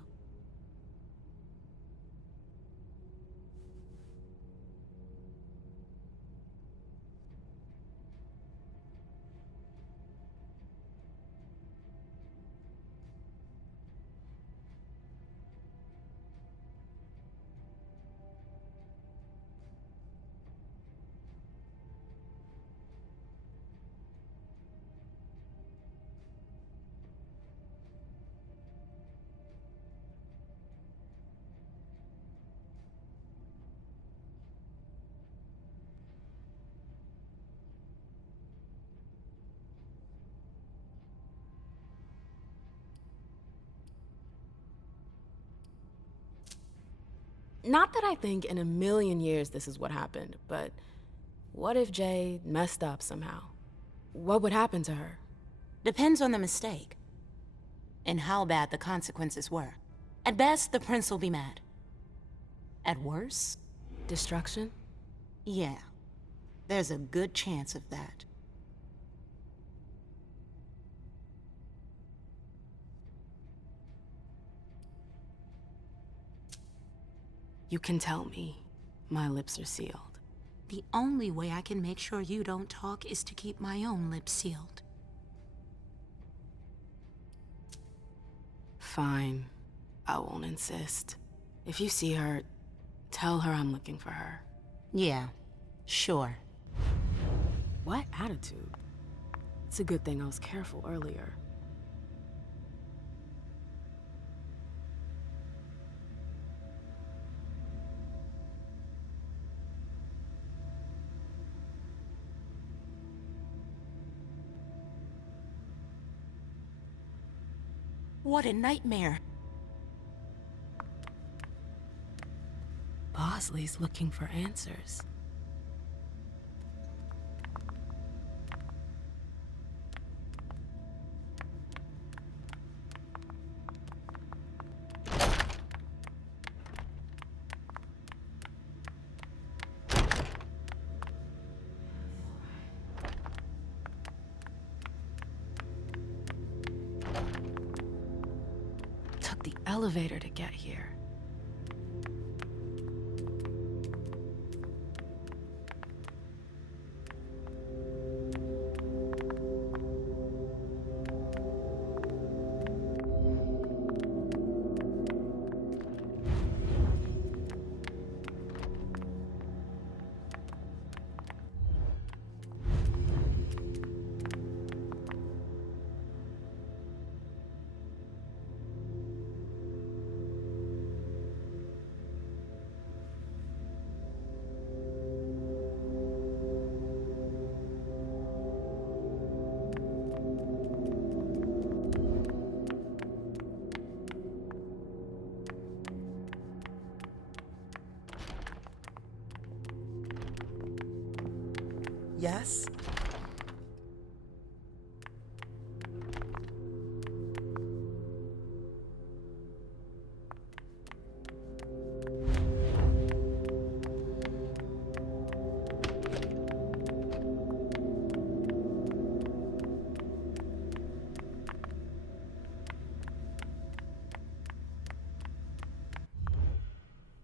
Not that I think in a million years this is what happened, but what if Jay messed up somehow? What would happen to her? Depends on the mistake. And how bad the consequences were. At best, the prince will be mad. At worst? Destruction? Yeah. There's a good chance of that. You can tell me. My lips are sealed. The only way I can make sure you don't talk is to keep my own lips sealed. Fine. I won't insist. If you see her, tell her I'm looking for her. Yeah, sure. What attitude? It's a good thing I was careful earlier. What a nightmare. Bosley's looking for answers. Took the elevator to get here. Yes?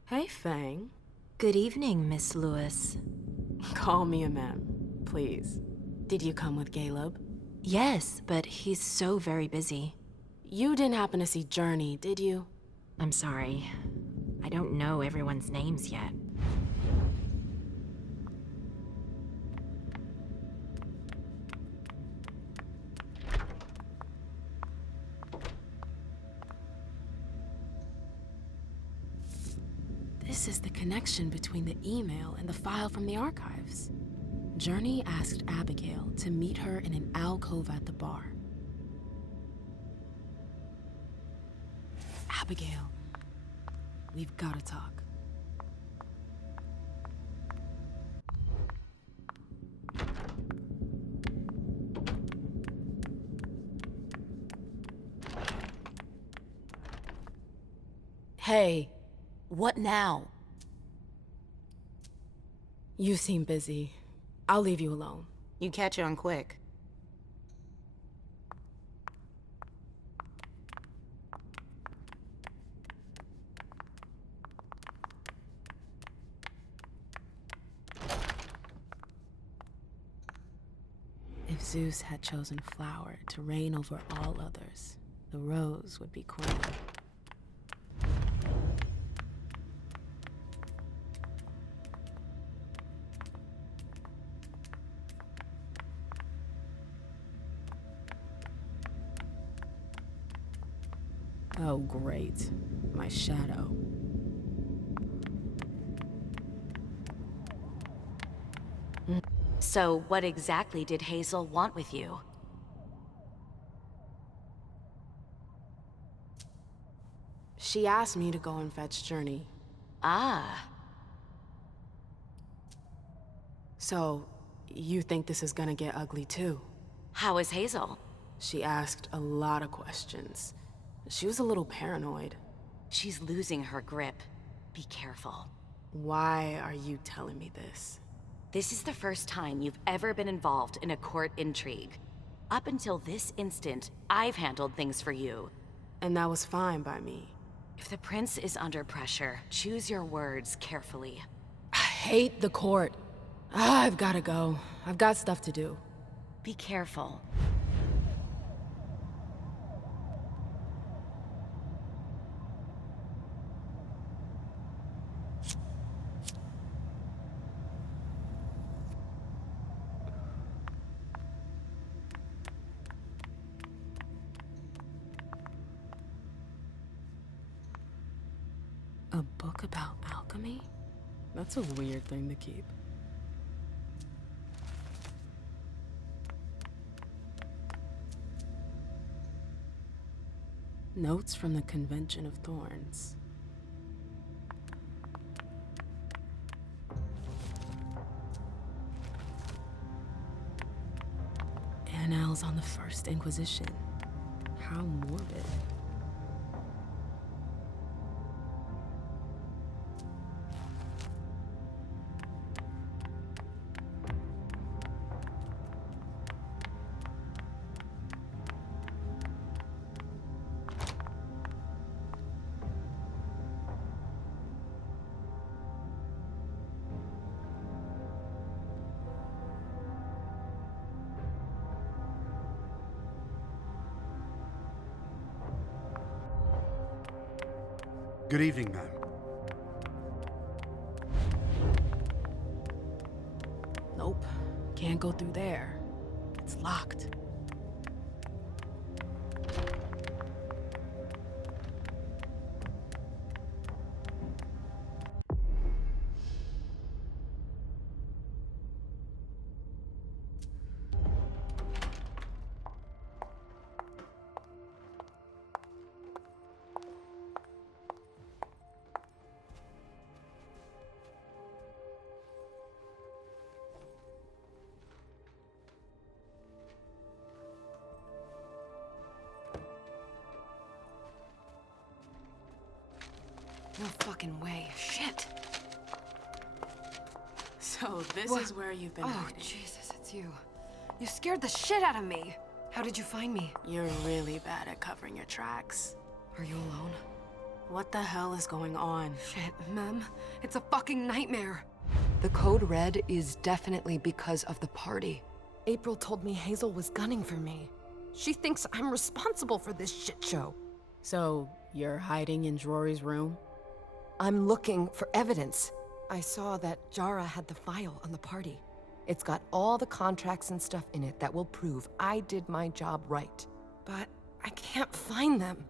Hey, Fang. Good evening, Miss Lewis. Call me a ma'am, please. Did you come with Caleb? Yes, but he's so very busy. You didn't happen to see Journey, did you? I'm sorry. I don't know everyone's names yet. This is the connection between the email and the file from the archives. Journey asked Abigail to meet her in an alcove at the bar. Abigail, we've got to talk. Hey, what now? You seem busy. I'll leave you alone. You catch on quick. If Zeus had chosen flower to reign over all others, the rose would be queen. Oh, great. My shadow. So, what exactly did Hazel want with you? She asked me to go and fetch Journey. Ah. So, you think this is gonna get ugly too? How is Hazel? She asked a lot of questions. She was a little paranoid. She's losing her grip. Be careful. Why are you telling me this? This is the first time you've ever been involved in a court intrigue. Up until this instant, I've handled things for you. And that was fine by me. If the prince is under pressure, choose your words carefully. I hate the court. I've gotta go. I've got stuff to do. Be careful. A book about alchemy? That's a weird thing to keep. Notes from the Convention of Thorns. Annals on the First Inquisition. How morbid. Good evening, ma'am. Nope. Can't go through there. It's locked. No fucking way. Shit. So this What? is where you've been Oh, hiding. Jesus, it's you. You scared the shit out of me. How did you find me? You're really bad at covering your tracks. Are you alone? What the hell is going on? Shit, Mem. It's a fucking nightmare. The code red is definitely because of the party. April told me Hazel was gunning for me. She thinks I'm responsible for this shit show. So, you're hiding in Drury's room? I'm looking for evidence. I saw that Jara had the file on the party. It's got all the contracts and stuff in it that will prove I did my job right. But I can't find them.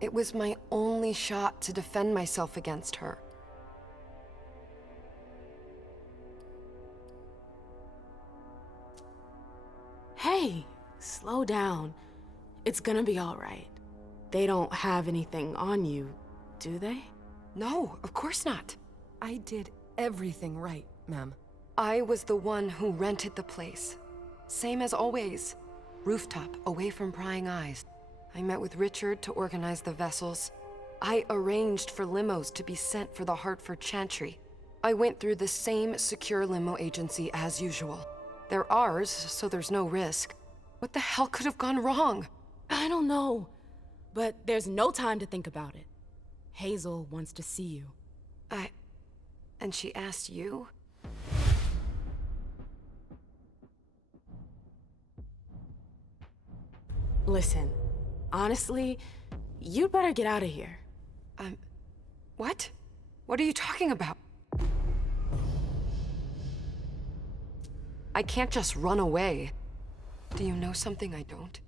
It was my only shot to defend myself against her. Hey, slow down. It's gonna be all right. They don't have anything on you, do they? No, of course not. I did everything right, ma'am. I was the one who rented the place. Same as always. Rooftop, away from prying eyes. I met with Richard to organize the vessels. I arranged for limos to be sent for the Hartford Chantry. I went through the same secure limo agency as usual. They're ours, so there's no risk. What the hell could have gone wrong? I don't know, but there's no time to think about it. Hazel wants to see you. And she asked you? Listen, honestly, you'd better get out of here. What? What are you talking about? I can't just run away. Do you know something I don't?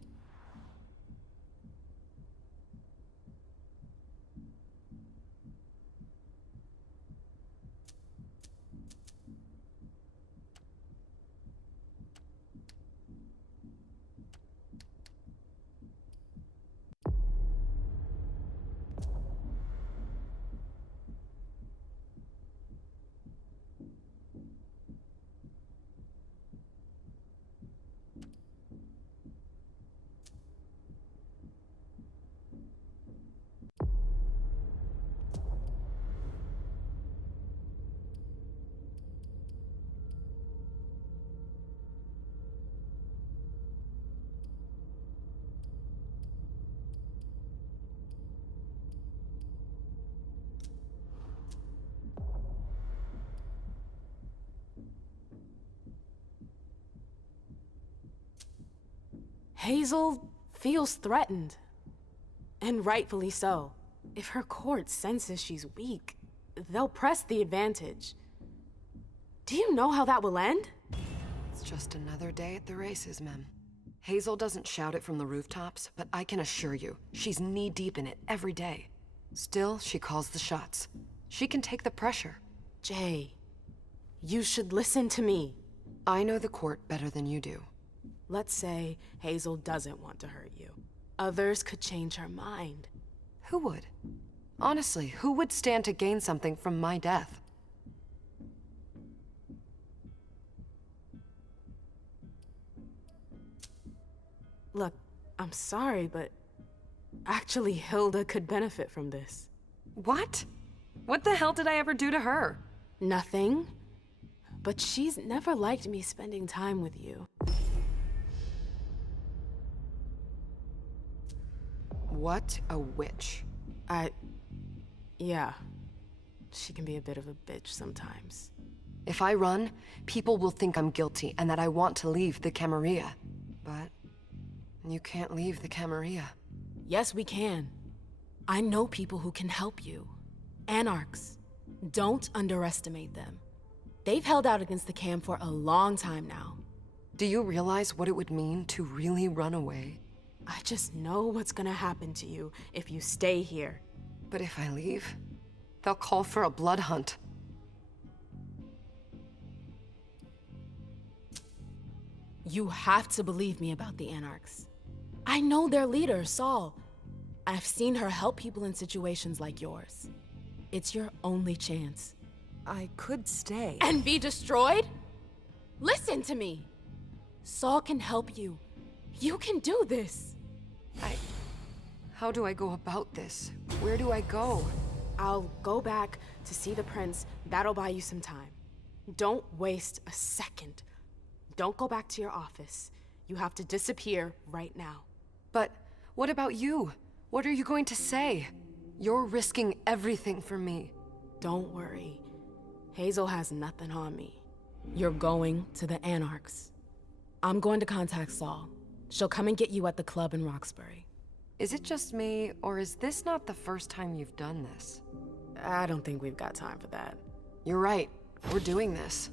Hazel feels threatened. And rightfully so. If her court senses she's weak, they'll press the advantage. Do you know how that will end? It's just another day at the races, Mem. Hazel doesn't shout it from the rooftops, but I can assure you, she's knee-deep in it every day. Still, she calls the shots. She can take the pressure. Jay, you should listen to me. I know the court better than you do. Let's say Hazel doesn't want to hurt you. Others could change her mind. Who would? Honestly, who would stand to gain something from my death? Look, I'm sorry, but actually Hilda could benefit from this. What? What the hell did I ever do to her? Nothing. But she's never liked me spending time with you. What a witch. Yeah. She can be a bit of a bitch sometimes. If I run, people will think I'm guilty and that I want to leave the Camarilla. But you can't leave the Camarilla. Yes, we can. I know people who can help you. Anarchs. Don't underestimate them. They've held out against the Cam for a long time now. Do you realize what it would mean to really run away? I just know what's gonna happen to you if you stay here. But if I leave, they'll call for a blood hunt. You have to believe me about the Anarchs. I know their leader, Saul. I've seen her help people in situations like yours. It's your only chance. I could stay. And be destroyed? Listen to me. Saul can help you. You can do this. How do I go about this? Where do I go? I'll go back to see the prince. That'll buy you some time. Don't waste a second. Don't go back to your office. You have to disappear right now. But what about you? What are you going to say? You're risking everything for me. Don't worry. Hazel has nothing on me. You're going to the Anarchs. I'm going to contact Saul. She'll come and get you at the club in Roxbury. Is it just me, or is this not the first time you've done this? I don't think we've got time for that. You're right. We're doing this.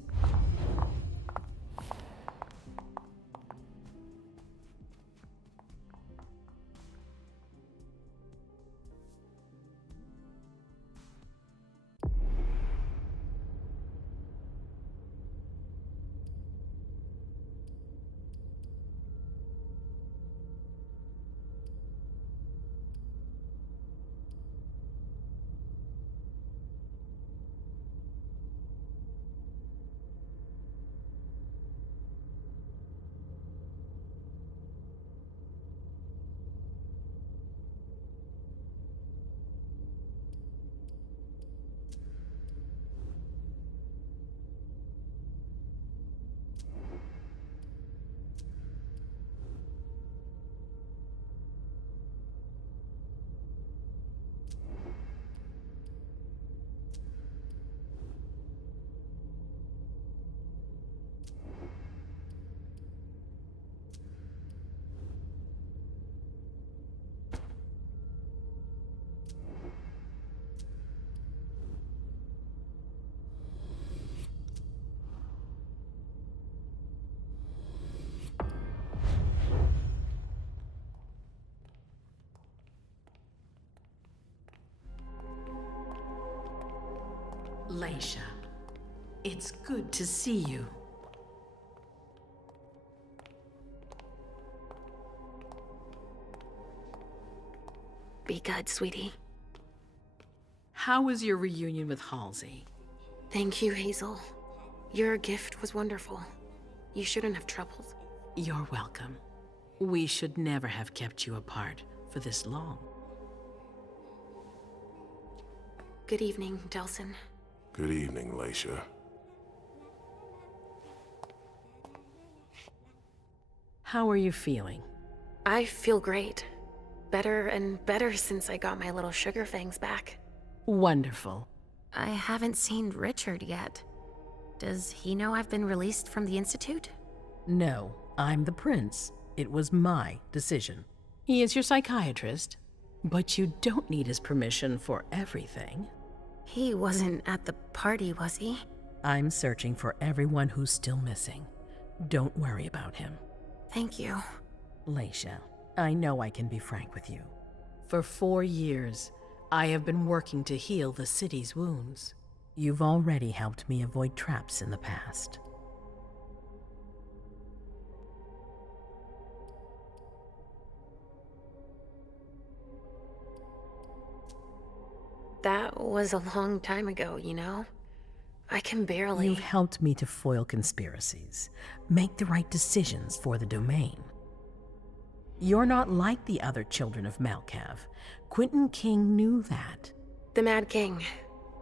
Leisha, it's good to see you. Be good, sweetie. How was your reunion with Halsey? Thank you, Hazel. Your gift was wonderful. You shouldn't have troubled. You're welcome. We should never have kept you apart for this long. Good evening, Delsin. Good evening, Leisha. How are you feeling? I feel great. Better and better since I got my little sugar fangs back. Wonderful. I haven't seen Richard yet. Does he know I've been released from the Institute? No, I'm the prince. It was my decision. He is your psychiatrist, but you don't need his permission for everything. He wasn't at the party, was he? I'm searching for everyone who's still missing. Don't worry about him. Thank you. Leisha, I know I can be frank with you. For 4 years, I have been working to heal the city's wounds. You've already helped me avoid traps in the past. That was a long time ago, you know? I can barely... You've helped me to foil conspiracies, make the right decisions for the domain. You're not like the other children of Malkav. Quentin King knew that. The Mad King.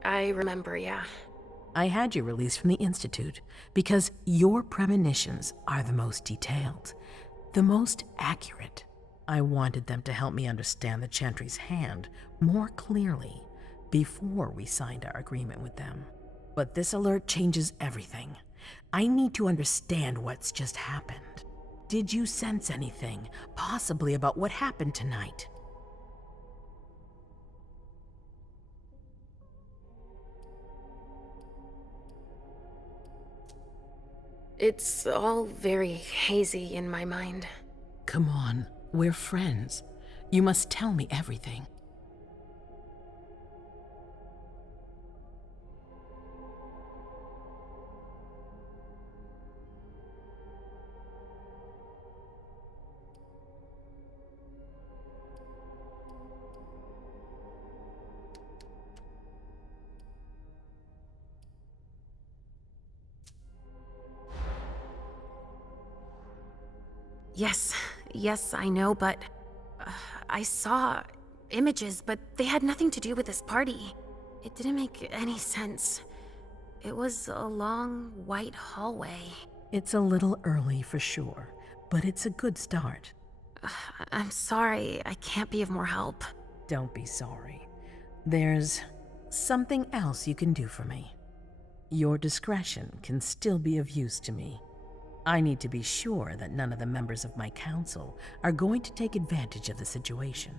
I remember, yeah. I had you released from the Institute because your premonitions are the most detailed, the most accurate. I wanted them to help me understand the Chantry's hand more clearly before we signed our agreement with them. But this alert changes everything. I need to understand what's just happened. Did you sense anything, possibly about what happened tonight? It's all very hazy in my mind. Come on, we're friends. You must tell me everything. Yes, I know, but I saw images, but they had nothing to do with this party. It didn't make any sense. It was a long, white hallway. It's a little early for sure, but it's a good start. I'm sorry, I can't be of more help. Don't be sorry. There's something else you can do for me. Your discretion can still be of use to me. I need to be sure that none of the members of my council are going to take advantage of the situation.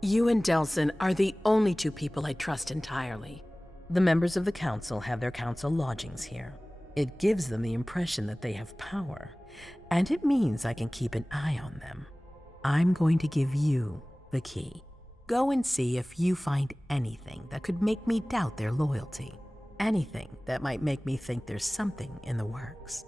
You and Delsin are the only two people I trust entirely. The members of the council have their council lodgings here. It gives them the impression that they have power, and it means I can keep an eye on them. I'm going to give you the key. Go and see if you find anything that could make me doubt their loyalty. Anything that might make me think there's something in the works.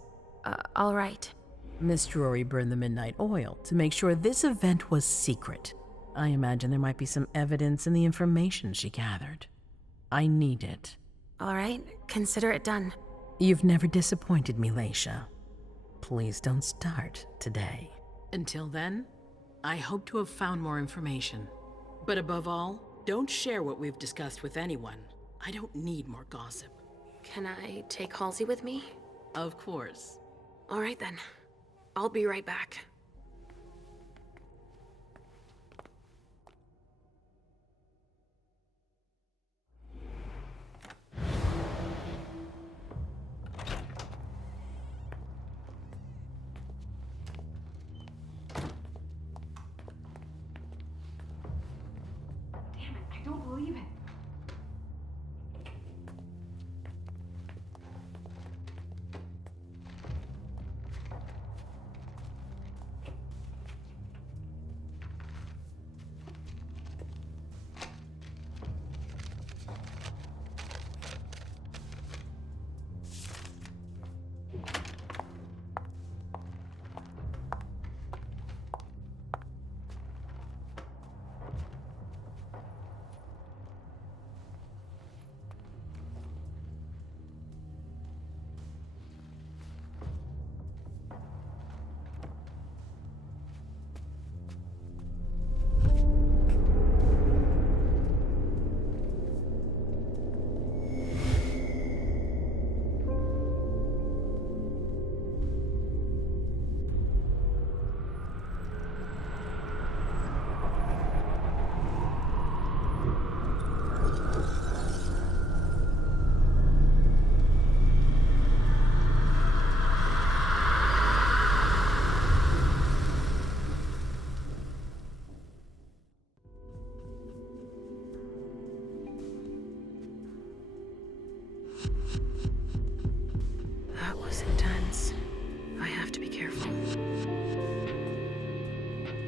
All right. Miss Drury burned the midnight oil to make sure this event was secret. I imagine there might be some evidence in the information she gathered. I need it. All right, consider it done. You've never disappointed me, Leisha. Please don't start today. Until then, I hope to have found more information. But above all, don't share what we've discussed with anyone. I don't need more gossip. Can I take Halsey with me? Of course. All right then. I'll be right back. I don't believe it.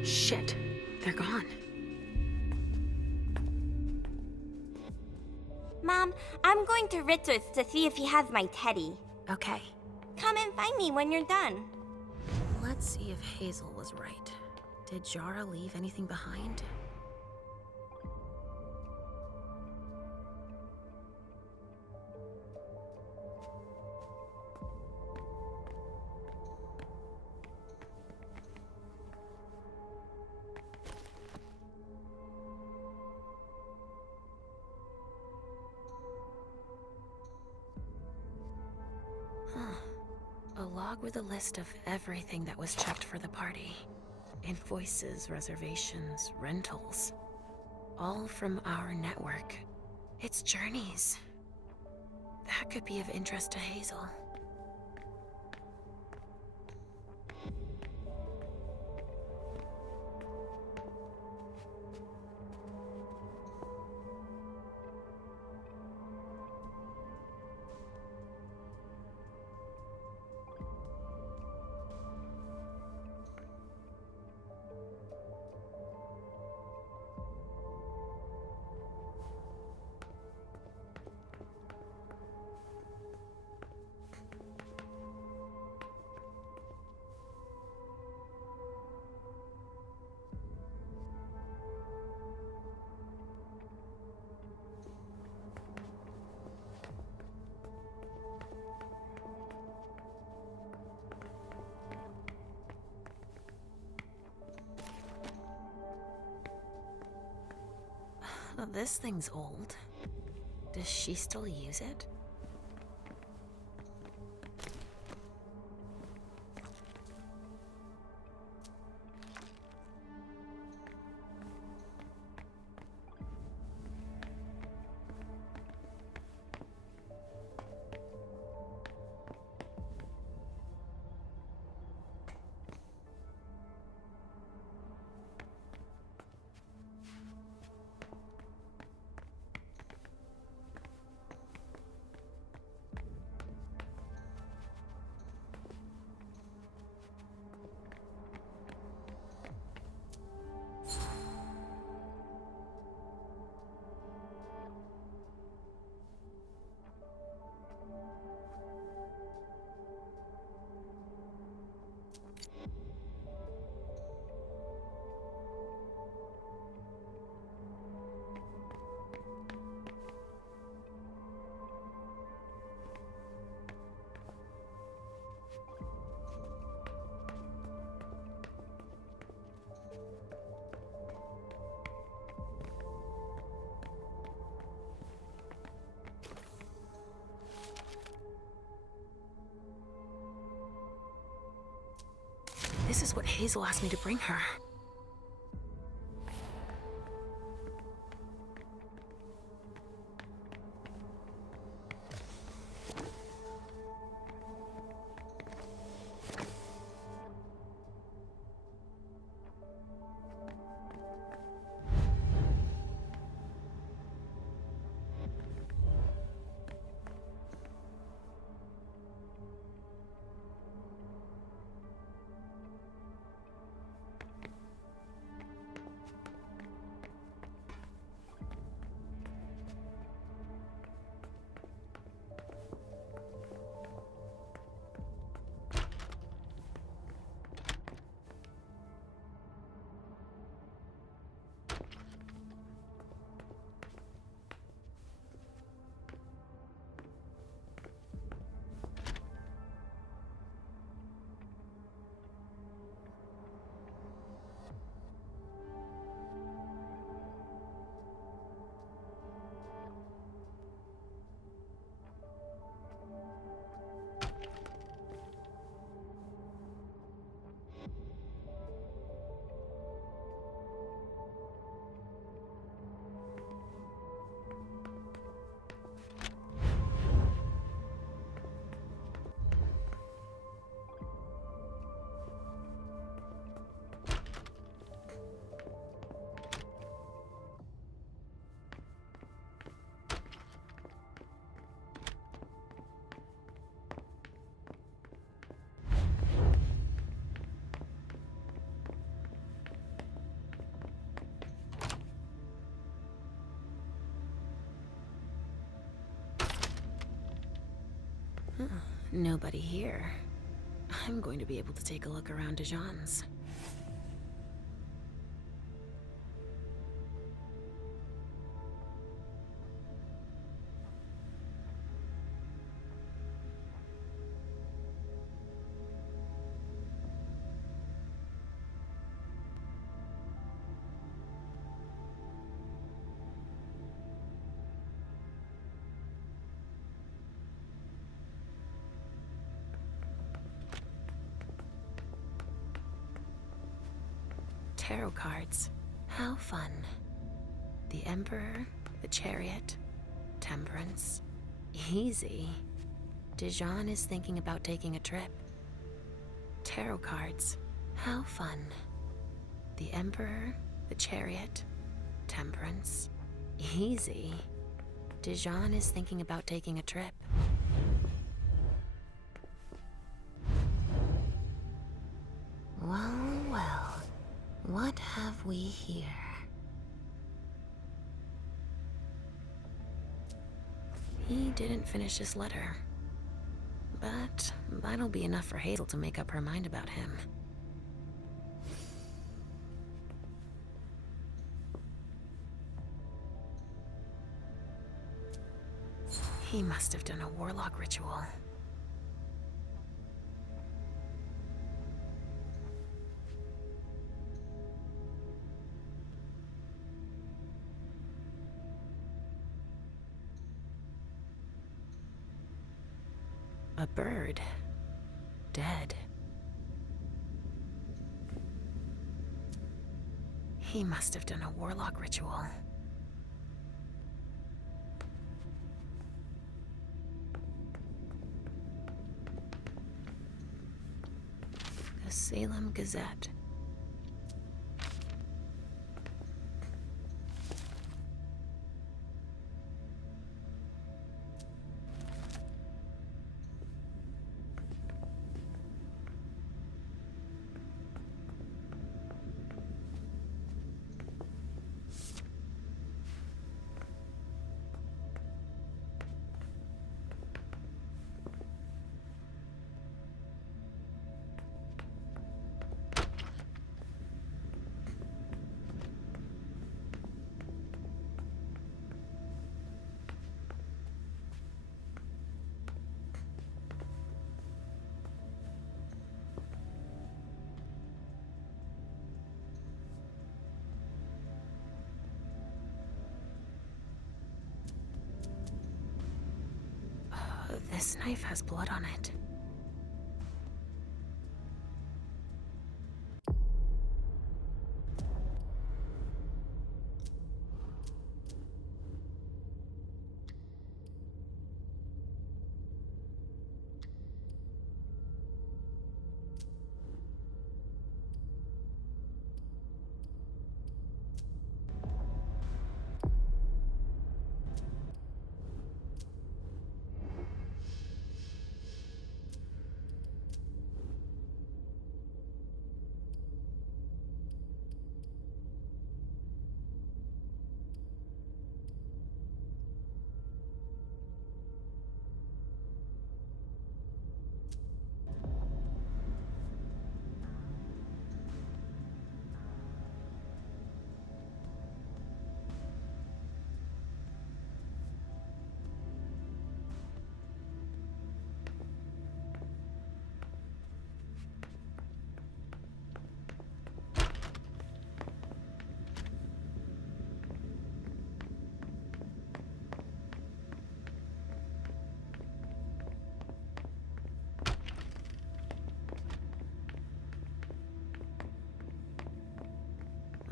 Shit, they're gone. Mom, I'm going to Ritzer's to see if he has my teddy. Okay. Come and find me when you're done. Let's see if Hazel was right. Did Jara leave anything behind? A log with a list of everything that was checked for the party. Invoices, reservations, rentals. All from our network. It's Journey's. That could be of interest to Hazel. This thing's old. Does she still use it? This is what Hazel asked me to bring her. Nobody here. I'm going to be able to take a look around Dijon's. Tarot cards. How fun. The Emperor, the Chariot, Temperance. Easy. Dijon is thinking about taking a trip. Tarot cards. How fun. The Emperor, the Chariot, Temperance. Easy. Dijon is thinking about taking a trip. Well, well. What have we here? He didn't finish his letter. But that'll be enough for Hazel to make up her mind about him. He must have done a warlock ritual. A bird. Dead. He must have done a warlock ritual. The Salem Gazette. This knife has blood on it.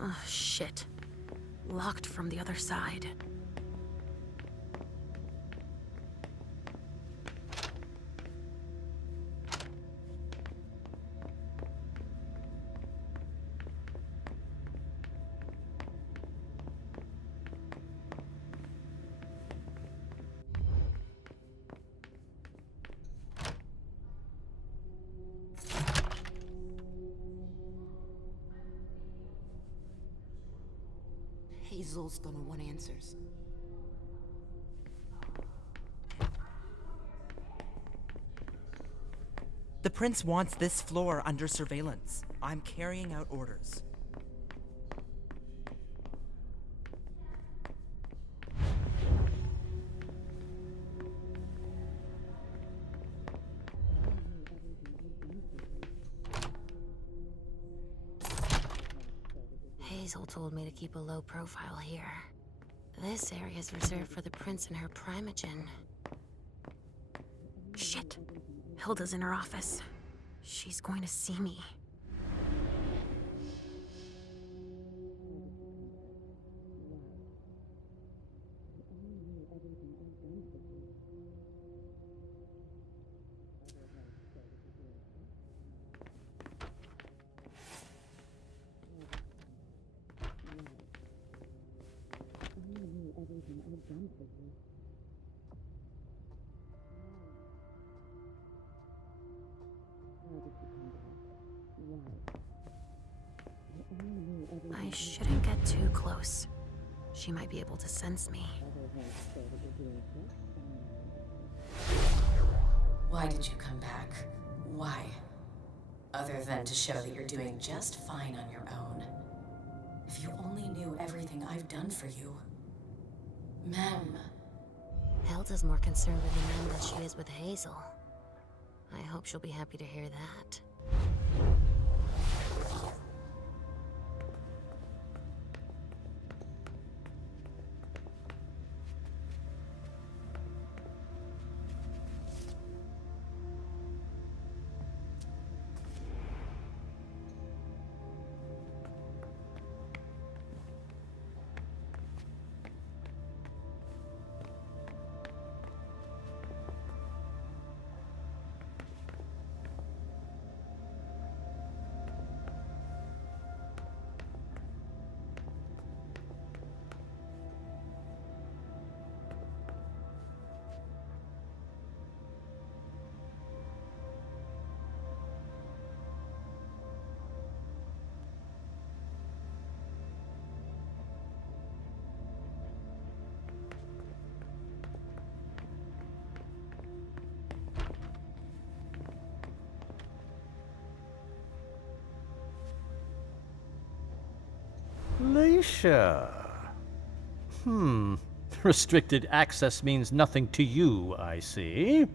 Oh, shit. Locked from the other side. Hazel's gonna want answers. prince wants this floor under surveillance. I'm carrying out orders. Hazel told me to keep a low profile here. This area is reserved for the prince and her primogen. Shit. Hilda's in her office. She's going to see me. I shouldn't get too close. She might be able to sense me. Why did you come back? Why? Other than to show that you're doing just fine on your own. If you only knew everything I've done for you. Mem. Hilda's more concerned with the men than she is with Hazel. I hope she'll be happy to hear that. Leisha. Restricted access means nothing to you, I see.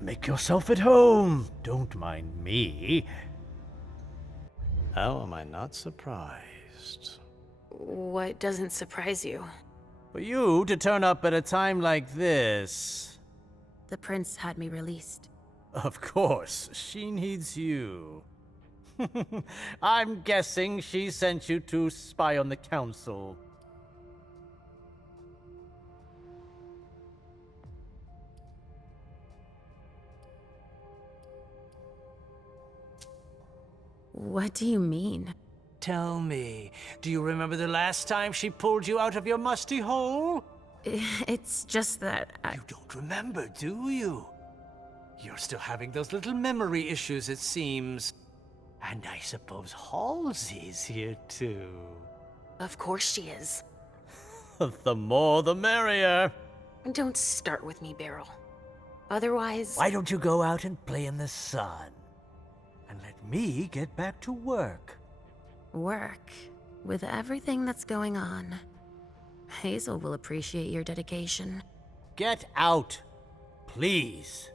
Make yourself at home. Don't mind me. How am I not surprised? What doesn't surprise you? For you to turn up at a time like this. The prince had me released. Of course, she needs you. I'm guessing she sent you to spy on the council. What do you mean? Tell me, do you remember the last time she pulled you out of your musty hole? It's just that You don't remember, do you? You're still having those little memory issues, it seems. And I suppose Halsey's here too. Of course she is. The more the merrier. Don't start with me, Beryl. Otherwise... Why don't you go out and play in the sun? And let me get back to work. Work? With everything that's going on. Hazel will appreciate your dedication. Get out, please.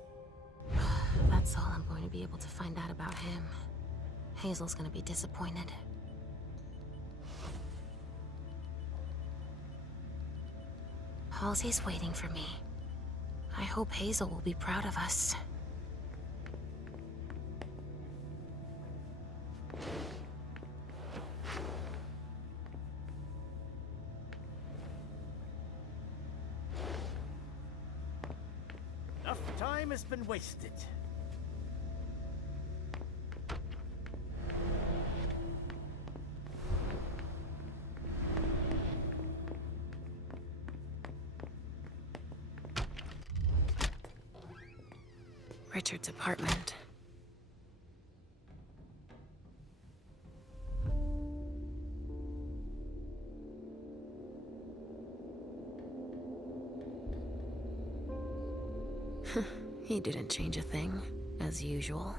That's all I'm going to be able to find out about him. Hazel's gonna be disappointed. Halsey's waiting for me. I hope Hazel will be proud of us. Enough time has been wasted. Richard's apartment. He didn't change a thing, as usual.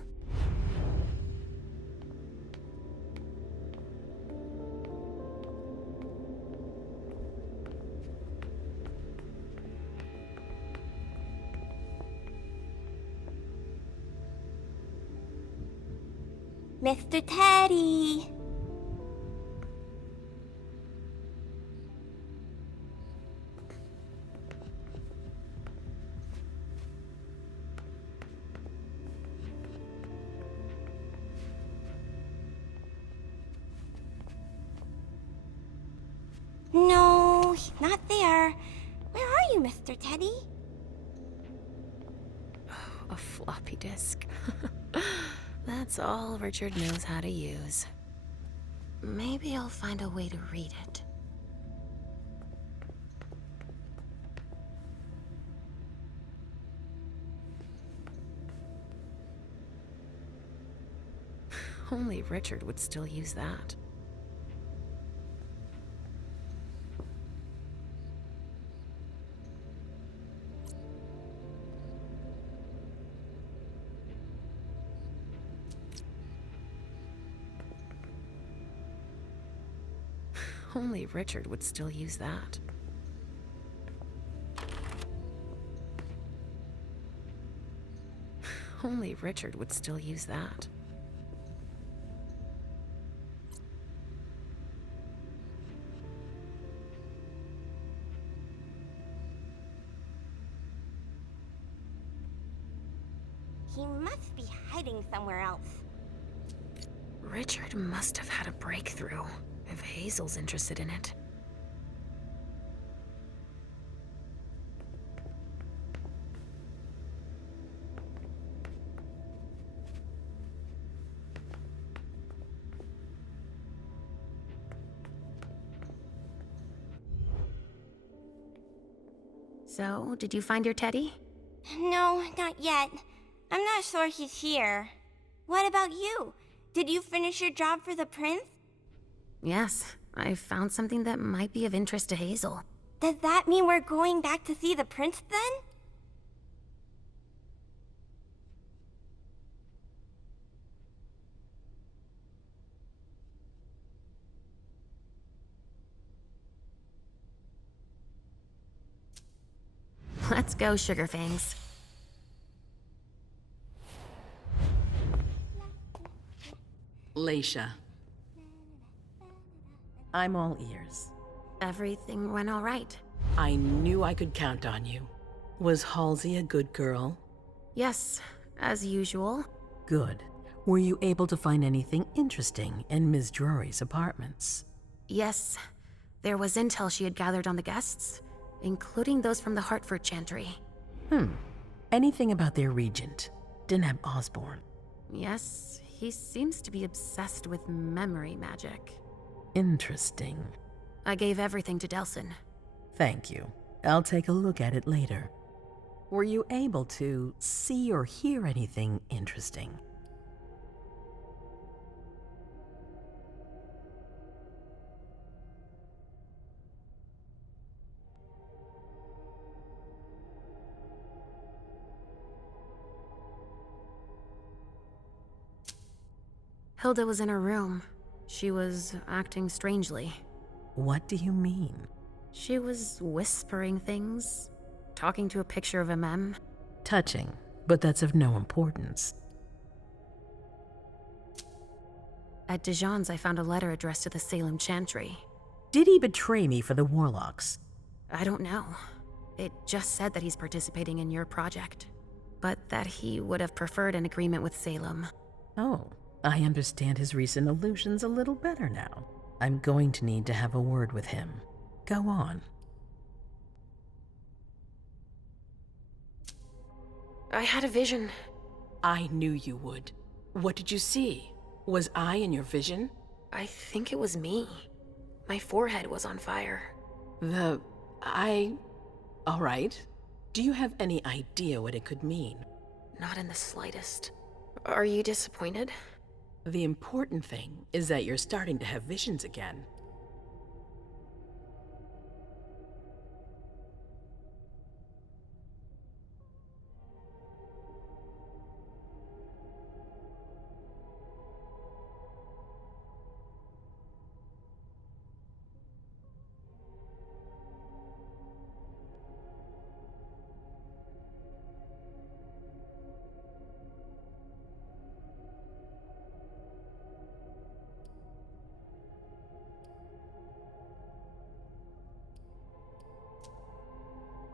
Mr. Teddy! No, he's not there. Where are you, Mr. Teddy? A floppy disk. That's all Richard knows how to use. Maybe I'll find a way to read it. Only Richard would still use that. Only Richard would still use that. Only Richard would still use that. He must be hiding somewhere else. Richard must have had a breakthrough, if Hazel's interested in it. So, did you find your teddy? No, not yet. I'm not sure he's here. What about you? Did you finish your job for the prince? Yes, I found something that might be of interest to Hazel. Does that mean we're going back to see the prince then? Let's go, Sugarfangs. Leisha. I'm all ears. Everything went all right. I knew I could count on you. Was Halsey a good girl? Yes, as usual. Good. Were you able to find anything interesting in Ms. Drury's apartments? Yes, there was intel she had gathered on the guests, including those from the Hartford Chantry. Anything about their regent, Deneb Osborne? Yes, he seems to be obsessed with memory magic. Interesting. I gave everything to Delsin. Thank you. I'll take a look at it later. Were you able to see or hear anything interesting? Hilda was in her room. She was acting strangely. What do you mean? She was whispering things, talking to a picture of MM. Touching, but that's of no importance. At Dijon's, I found a letter addressed to the Salem Chantry. Did he betray me for the Warlocks? I don't know. It just said that he's participating in your project, but that he would have preferred an agreement with Salem. Oh, I understand his recent illusions a little better now. I'm going to need to have a word with him. Go on. I had a vision. I knew you would. What did you see? Was I in your vision? I think it was me. My forehead was on fire. All right. Do you have any idea what it could mean? Not in the slightest. Are you disappointed? The important thing is that you're starting to have visions again.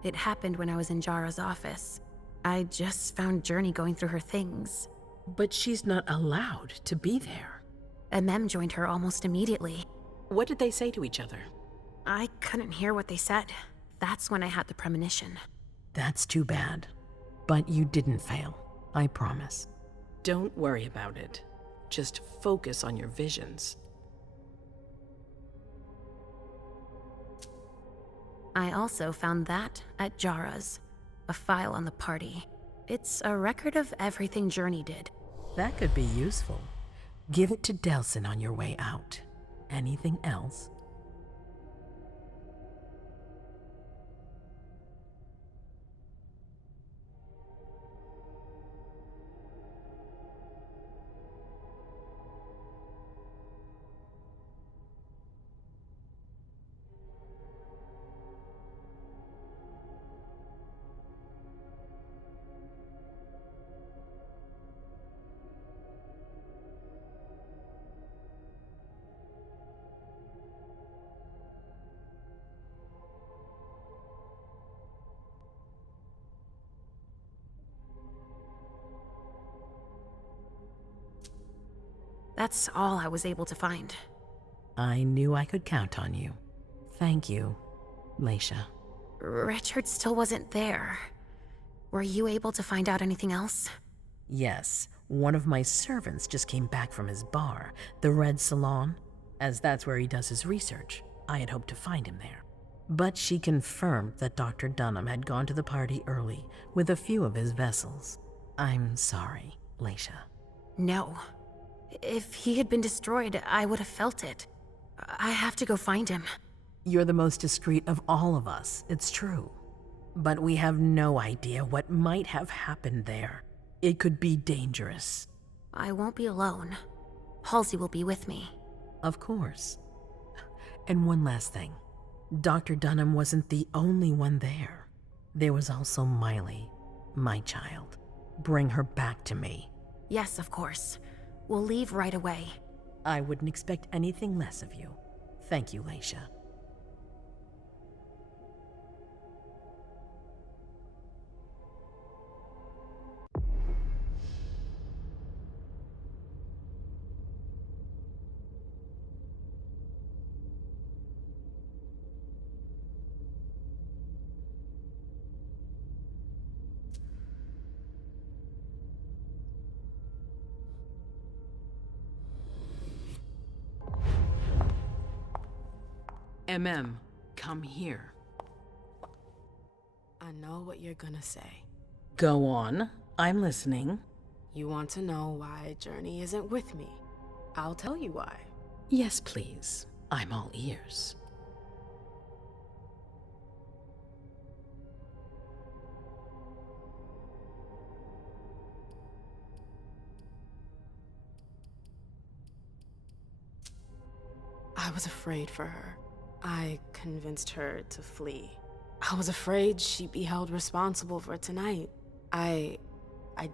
It happened when I was in Jara's office. I just found Journey going through her things. But she's not allowed to be there. Mem joined her almost immediately. What did they say to each other? I couldn't hear what they said. That's when I had the premonition. That's too bad. But you didn't fail, I promise. Don't worry about it. Just focus on your visions. I also found that at Jara's. A file on the party. It's a record of everything Journey did. That could be useful. Give it to Delsin on your way out. Anything else? That's all I was able to find. I knew I could count on you. Thank you, Leisha. Richard still wasn't there. Were you able to find out anything else? Yes, one of my servants just came back from his bar, the Red Salon, as that's where he does his research. I had hoped to find him there. But she confirmed that Dr. Dunham had gone to the party early with a few of his vessels. I'm sorry, Leisha. No. If he had been destroyed, I would have felt it. I have to go find him. You're the most discreet of all of us, it's true. But we have no idea what might have happened there. It could be dangerous. I won't be alone. Halsey will be with me. Of course. And one last thing. Dr. Dunham wasn't the only one there. There was also Miley, my child. Bring her back to me. Yes, of course. We'll leave right away. I wouldn't expect anything less of you. Thank you, Leisha. Come here. I know what you're gonna say. Go on. I'm listening. You want to know why Journey isn't with me? I'll tell you why. Yes, please. I'm all ears. I was afraid for her. I convinced her to flee. I was afraid she'd be held responsible for tonight. I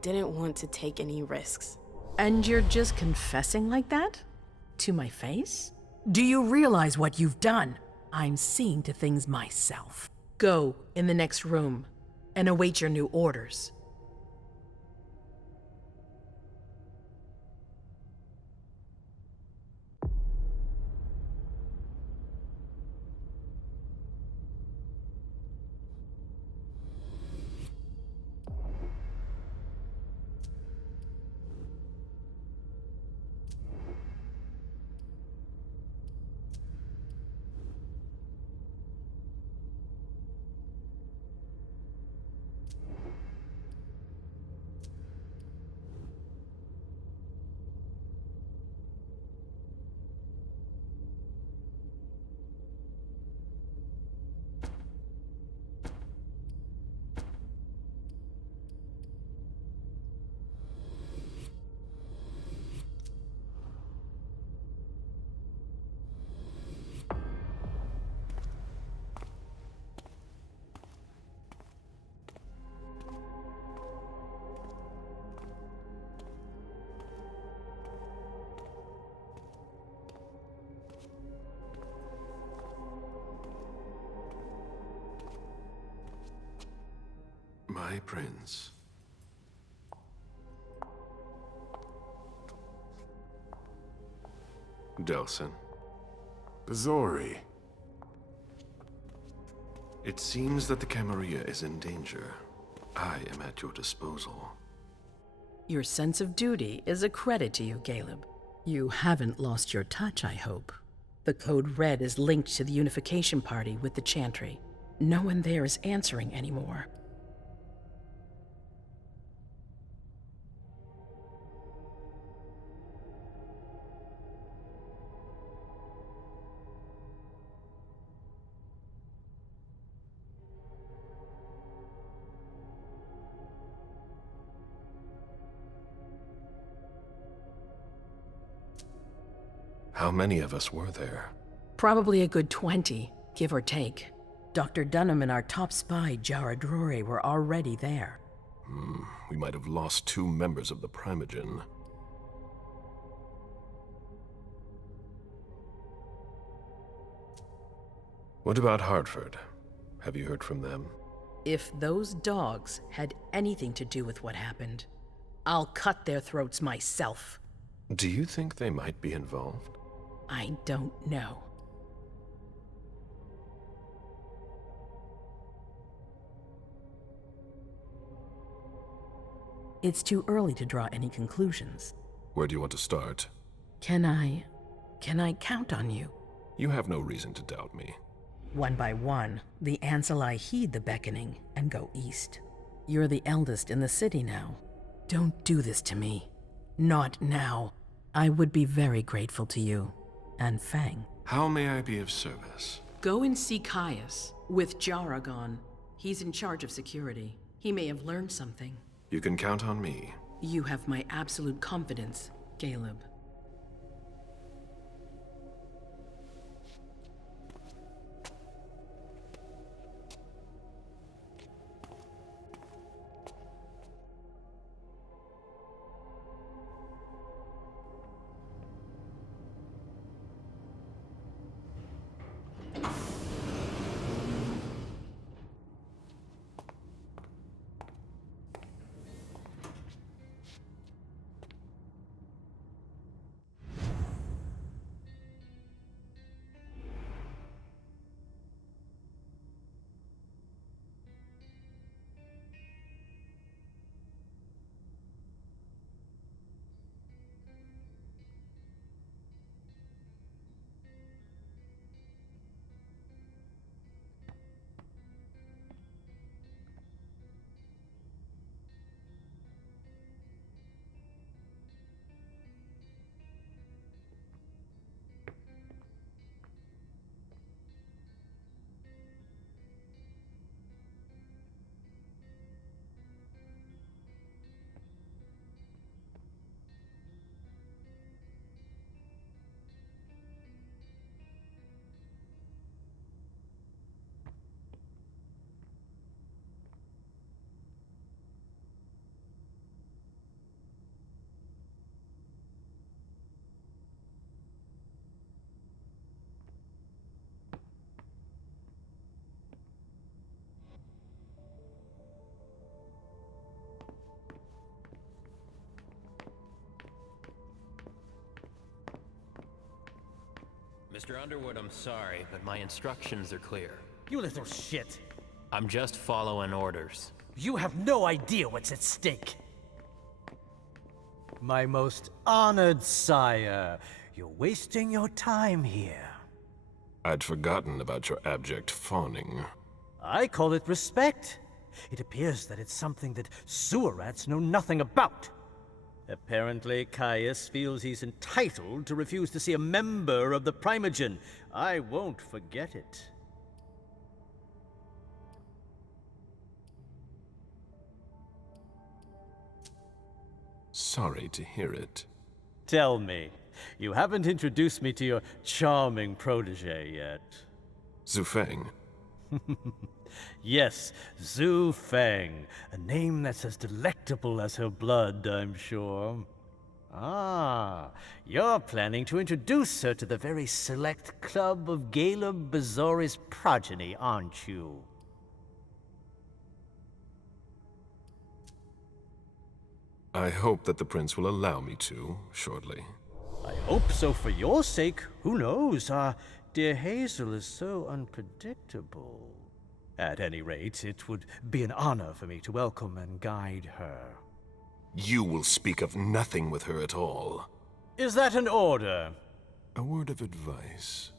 didn't want to take any risks. And you're just confessing like that? To my face? Do you realize what you've done? I'm seeing to things myself. Go in the next room and await your new orders. My prince. Delsin. Bazori. It seems that the Camarilla is in danger. I am at your disposal. Your sense of duty is a credit to you, Caleb. You haven't lost your touch, I hope. The Code Red is linked to the Unification Party with the Chantry. No one there is answering anymore. How many of us were there? Probably a good 20, give or take. Dr. Dunham and our top spy, Jara Drore, were already there. We might have lost 2 members of the Primogen. What about Hartford? Have you heard from them? If those dogs had anything to do with what happened, I'll cut their throats myself. Do you think they might be involved? I don't know. It's too early to draw any conclusions. Where do you want to start? Can I count on you? You have no reason to doubt me. One by one, the Ancillai heed the beckoning and go east. You're the eldest in the city now. Don't do this to me. Not now. I would be very grateful to you. And Fang. How may I be of service? Go and see Caius with Jaragon. He's in charge of security. He may have learned something. You can count on me. You have my absolute confidence, Caleb. Mr. Underwood, I'm sorry, but my instructions are clear. You little shit. I'm just following orders. You have no idea what's at stake. My most honored sire, you're wasting your time here. I'd forgotten about your abject fawning. I call it respect. It appears that it's something that sewer rats know nothing about. Apparently, Caius feels he's entitled to refuse to see a member of the Primogen. I won't forget it. Sorry to hear it. Tell me, you haven't introduced me to your charming protege yet. Zhu Feng. Yes, Zhu Feng. A name that's as delectable as her blood, I'm sure. Ah, you're planning to introduce her to the very select club of Caleb Bazori's progeny, aren't you? I hope that the prince will allow me to, shortly. I hope so for your sake. Who knows? Dear Hazel is so unpredictable. At any rate, it would be an honor for me to welcome and guide her. You will speak of nothing with her at all. Is that an order? A word of advice.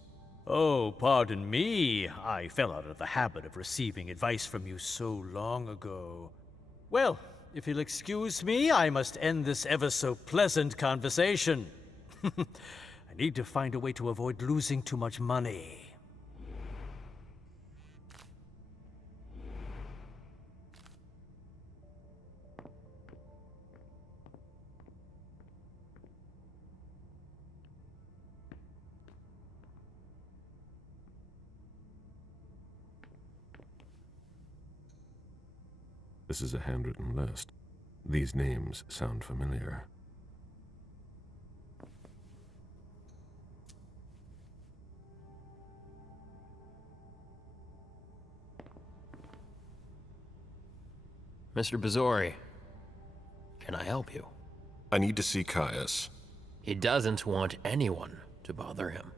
Oh, pardon me. I fell out of the habit of receiving advice from you so long ago. Well, if you'll excuse me, I must end this ever-so-pleasant conversation. I need to find a way to avoid losing too much money. This is a handwritten list. These names sound familiar. Mr. Bazori, can I help you? I need to see Caius. He doesn't want anyone to bother him.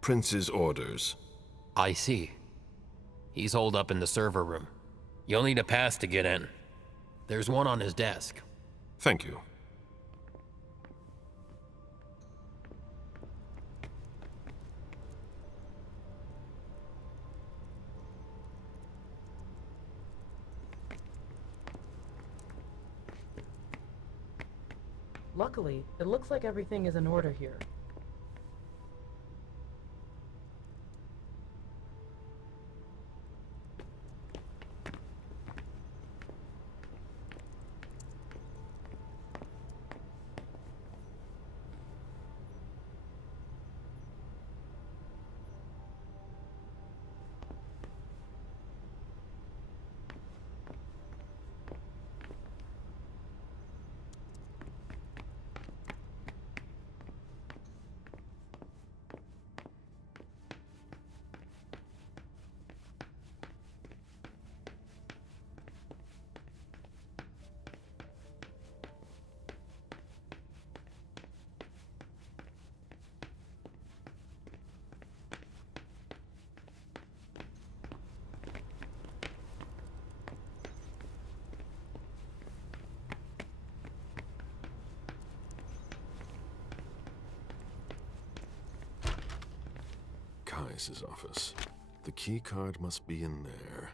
Prince's orders. I see. He's holed up in the server room. You'll need a pass to get in. There's one on his desk. Thank you. Luckily, it looks like everything is in order here. Caius's office. The key card must be in there.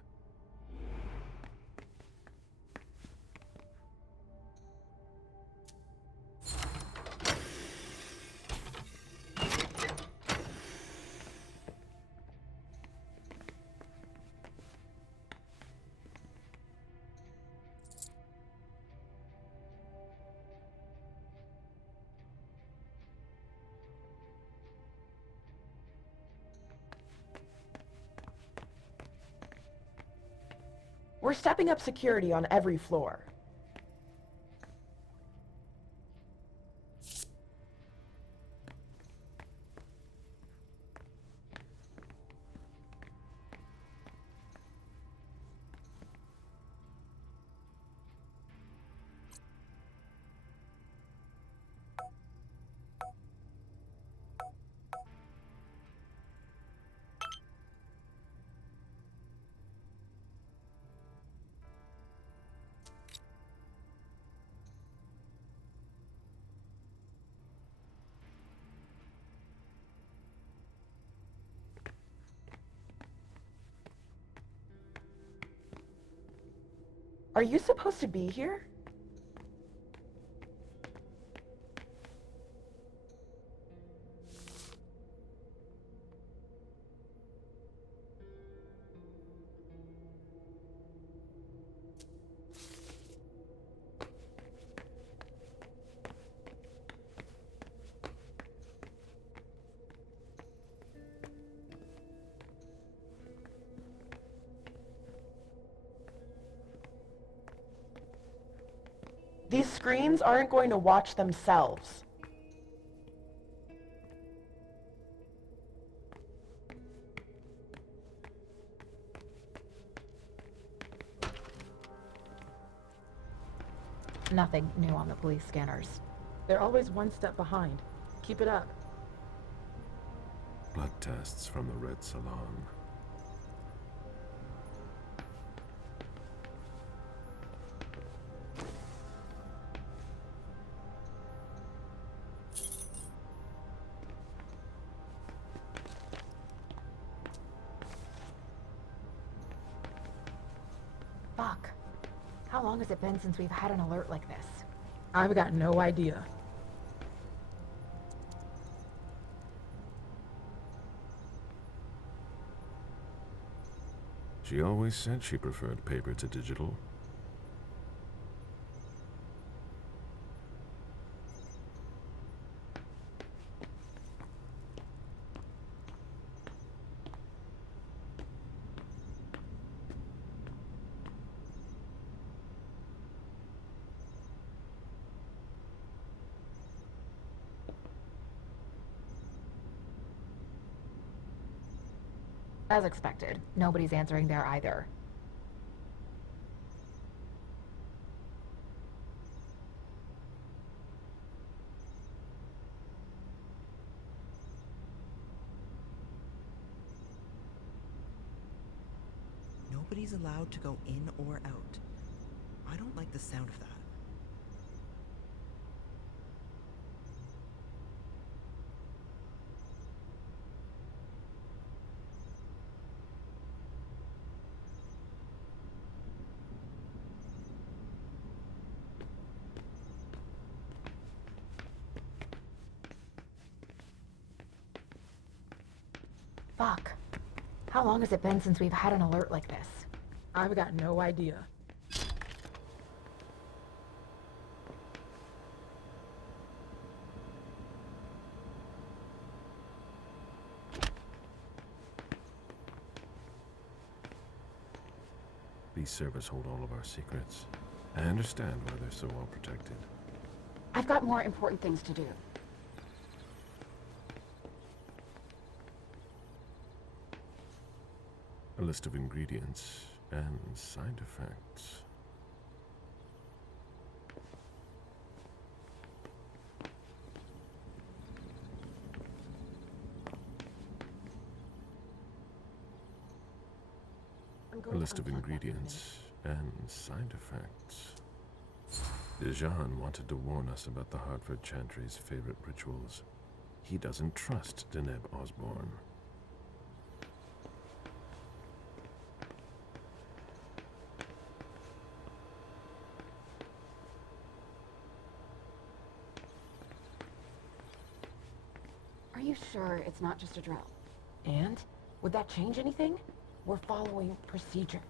We're stepping up security on every floor. Are you supposed to be here? These screens aren't going to watch themselves. Nothing new on the police scanners. They're always one step behind. Keep it up. Blood tests from the Red Salon. Fuck. How long has it been since we've had an alert like this? I've got no idea. She always said she preferred paper to digital. As expected, nobody's answering there either. Nobody's allowed to go in or out. I don't like the sound of that. Fuck. How long has it been since we've had an alert like this? I've got no idea. These servers hold all of our secrets. I understand why they're so well protected. I've got more important things to do. A list of ingredients and side effects. A list of ingredients and side effects. Dijon wanted to warn us about the Hartford Chantry's favorite rituals. He doesn't trust Deneb Osborne. Are you sure it's not just a drill? And? Would that change anything? We're following procedure.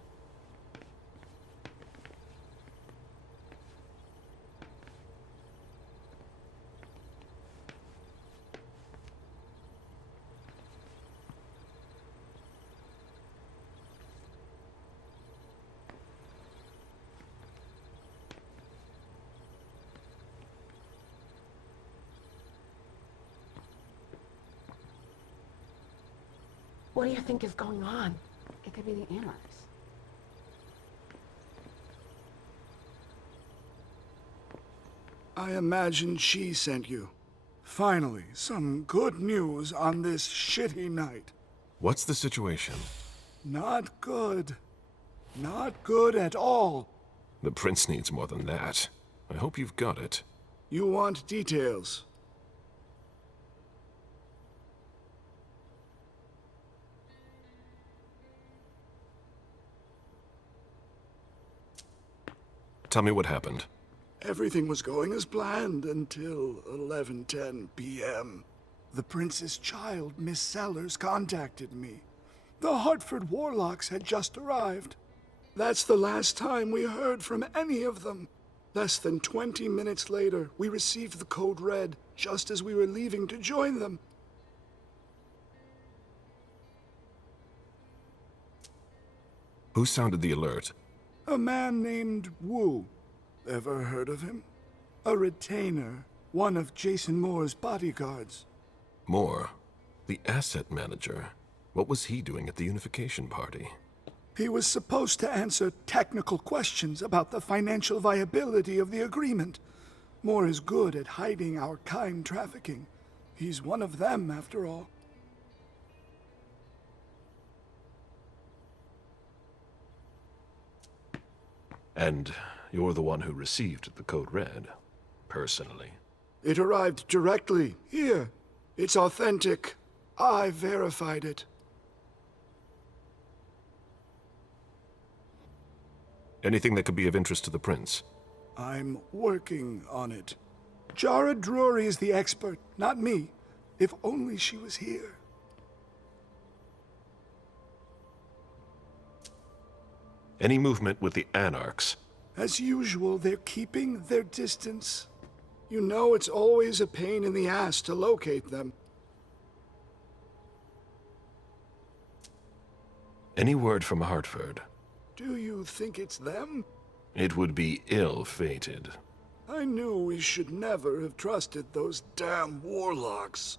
What do you think is going on? It could be the anarchs. I imagine she sent you. Finally, some good news on this shitty night. What's the situation? Not good. Not good at all. The prince needs more than that. I hope you've got it. You want details. Tell me what happened. Everything was going as planned until 11:10 p.m. The prince's child, Miss Sellers, contacted me. The Hartford Warlocks had just arrived. That's the last time we heard from any of them. Less than 20 minutes later, we received the code red, just as we were leaving to join them. Who sounded the alert? A man named Wu. Ever heard of him? A retainer, one of Jason Moore's bodyguards. Moore, the asset manager. What was he doing at the unification party? He was supposed to answer technical questions about the financial viability of the agreement. Moore is good at hiding our kind trafficking. He's one of them, after all. And you're the one who received the Code Red, personally. It arrived directly, here. It's authentic. I verified it. Anything that could be of interest to the Prince? I'm working on it. Jara Drury is the expert, not me. If only she was here. Any movement with the Anarchs? As usual, they're keeping their distance. You know it's always a pain in the ass to locate them. Any word from Hartford? Do you think it's them? It would be ill-fated. I knew we should never have trusted those damn warlocks.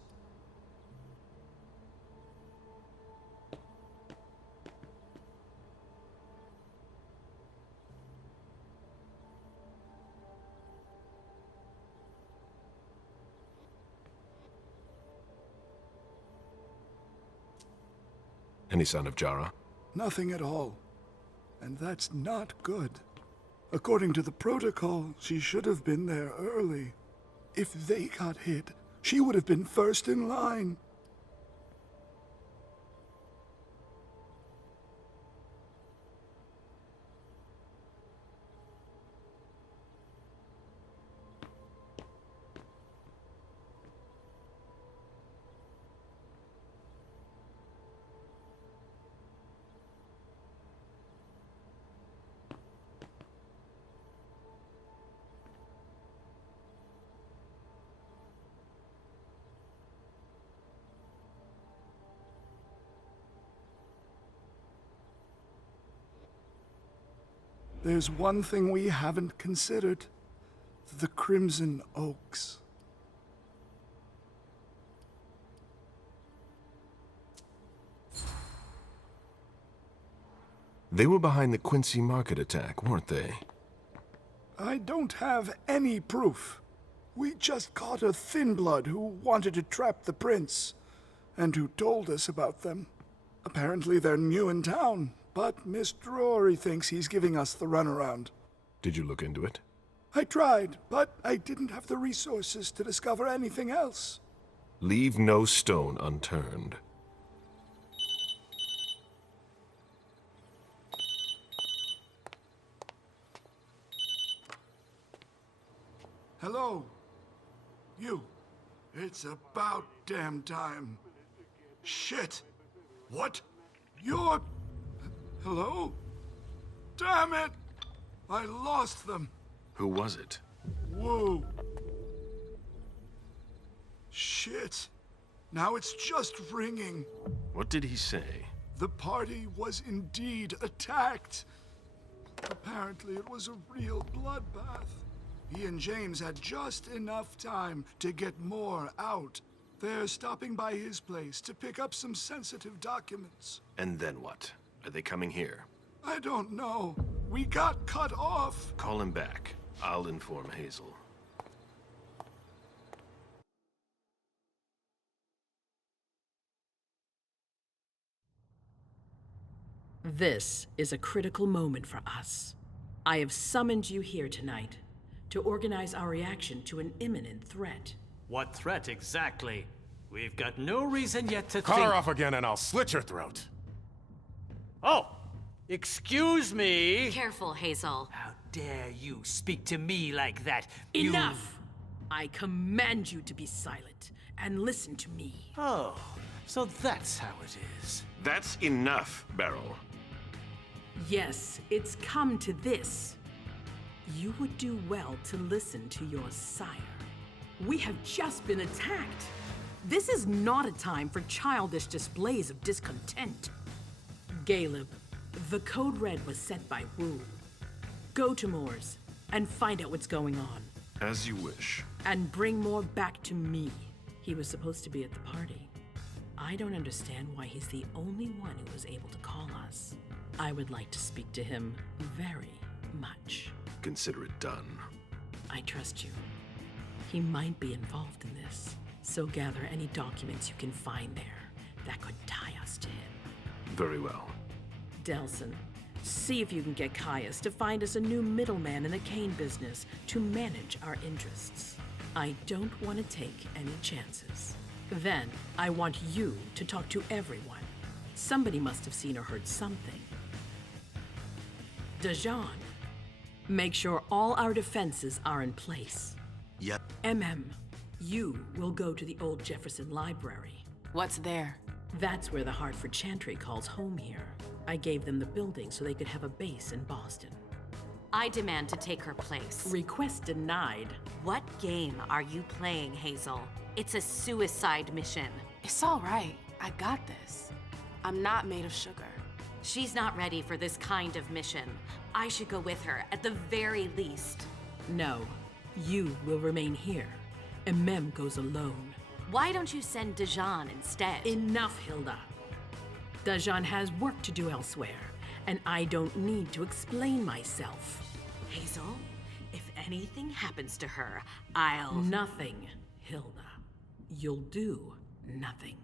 Any sign of Jara? Nothing at all. And that's not good. According to the protocol, she should have been there early. If they got hit, she would have been first in line. There's one thing we haven't considered. The Crimson Oaks. They were behind the Quincy Market attack, weren't they? I don't have any proof. We just caught a thin blood who wanted to trap the prince, and who told us about them. Apparently they're new in town, but Miss Drury thinks he's giving us the runaround. Did you look into it? I tried, but I didn't have the resources to discover anything else. Leave no stone unturned. Hello? You. It's about damn time. Shit. What? You're... Hello? Damn it! I lost them. Who was it? Whoa. Shit. Now it's just ringing. What did he say? The party was indeed attacked. Apparently it was a real bloodbath. He and James had just enough time to get more out. They're stopping by his place to pick up some sensitive documents. And then what? Are they coming here? I don't know. We got cut off. Call him back. I'll inform Hazel. This is a critical moment for us. I have summoned you here tonight to organize our reaction to an imminent threat. What threat exactly? We've got no reason yet to Cut think... her off again and I'll slit your throat. Oh! Excuse me! Careful, Hazel. How dare you speak to me like that? Enough! I command you to be silent and listen to me. Oh, so that's how it is. That's enough, Beryl. Yes, it's come to this. You would do well to listen to your sire. We have just been attacked. This is not a time for childish displays of discontent. Caleb, the Code Red was sent by Wu. Go to Moore's and find out what's going on. As you wish. And bring Moore back to me. He was supposed to be at the party. I don't understand why he's the only one who was able to call us. I would like to speak to him very much. Consider it done. I trust you. He might be involved in this, so gather any documents you can find there that could tie us to him. Very well. Delson, see if you can get Caius to find us a new middleman in the cane business to manage our interests. I don't want to take any chances. Then, I want you to talk to everyone. Somebody must have seen or heard something. Dajan, make sure all our defenses are in place. Yep. You will go to the old Jefferson Library. What's there? That's where the Hartford Chantry calls home here. I gave them the building so they could have a base in Boston. I demand to take her place. Request denied. What game are you playing, Hazel? It's a suicide mission. It's all right. I got this. I'm not made of sugar. She's not ready for this kind of mission. I should go with her, at the very least. No, you will remain here. Mem goes alone. Why don't you send Dajan instead? Enough, Hilda. Dajan has work to do elsewhere, and I don't need to explain myself. Hazel, if anything happens to her, I'll... Nothing, Hilda. You'll do nothing.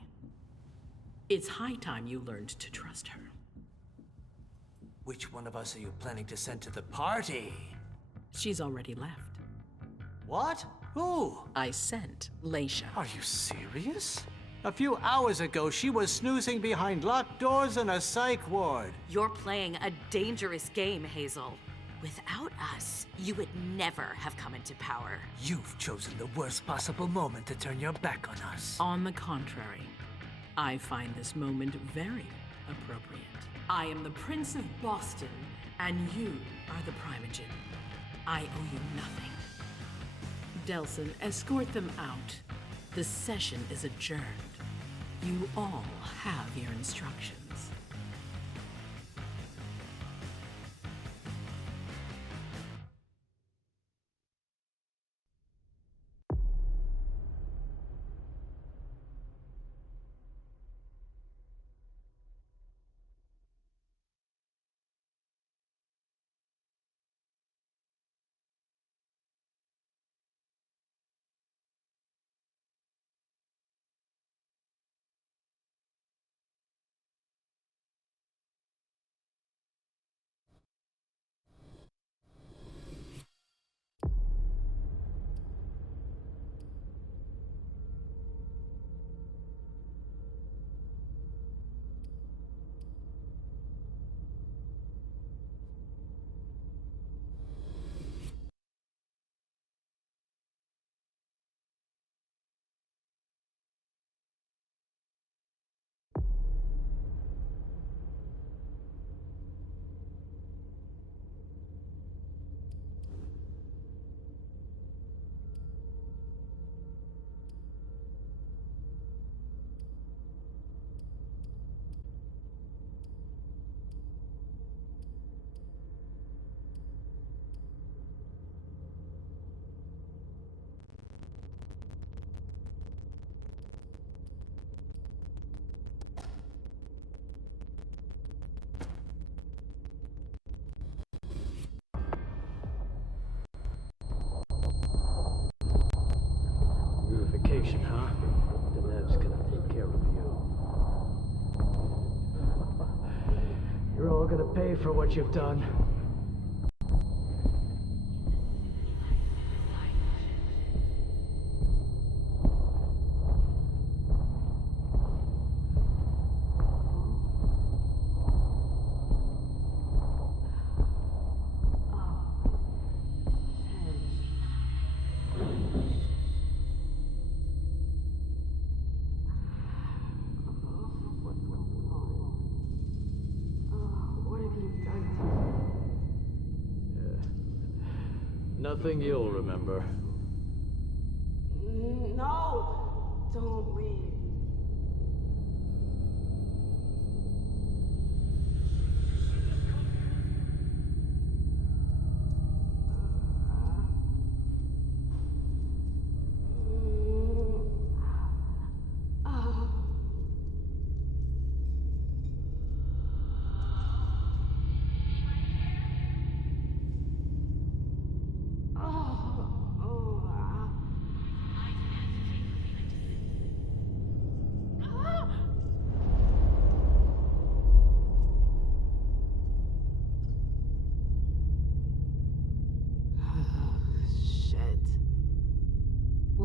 It's high time you learned to trust her. Which one of us are you planning to send to the party? She's already left. What? Who? I sent Leisha. Are you serious? A few hours ago, she was snoozing behind locked doors in a psych ward. You're playing a dangerous game, Hazel. Without us, you would never have come into power. You've chosen the worst possible moment to turn your back on us. On the contrary, I find this moment very appropriate. I am the Prince of Boston, and you are the Primogen. I owe you nothing. Delson, escort them out. The session is adjourned. You all have your instructions. Vacation, huh? Denev's gonna take care of you. You're all gonna pay for what you've done. Nothing you'll remember. No! Don't leave.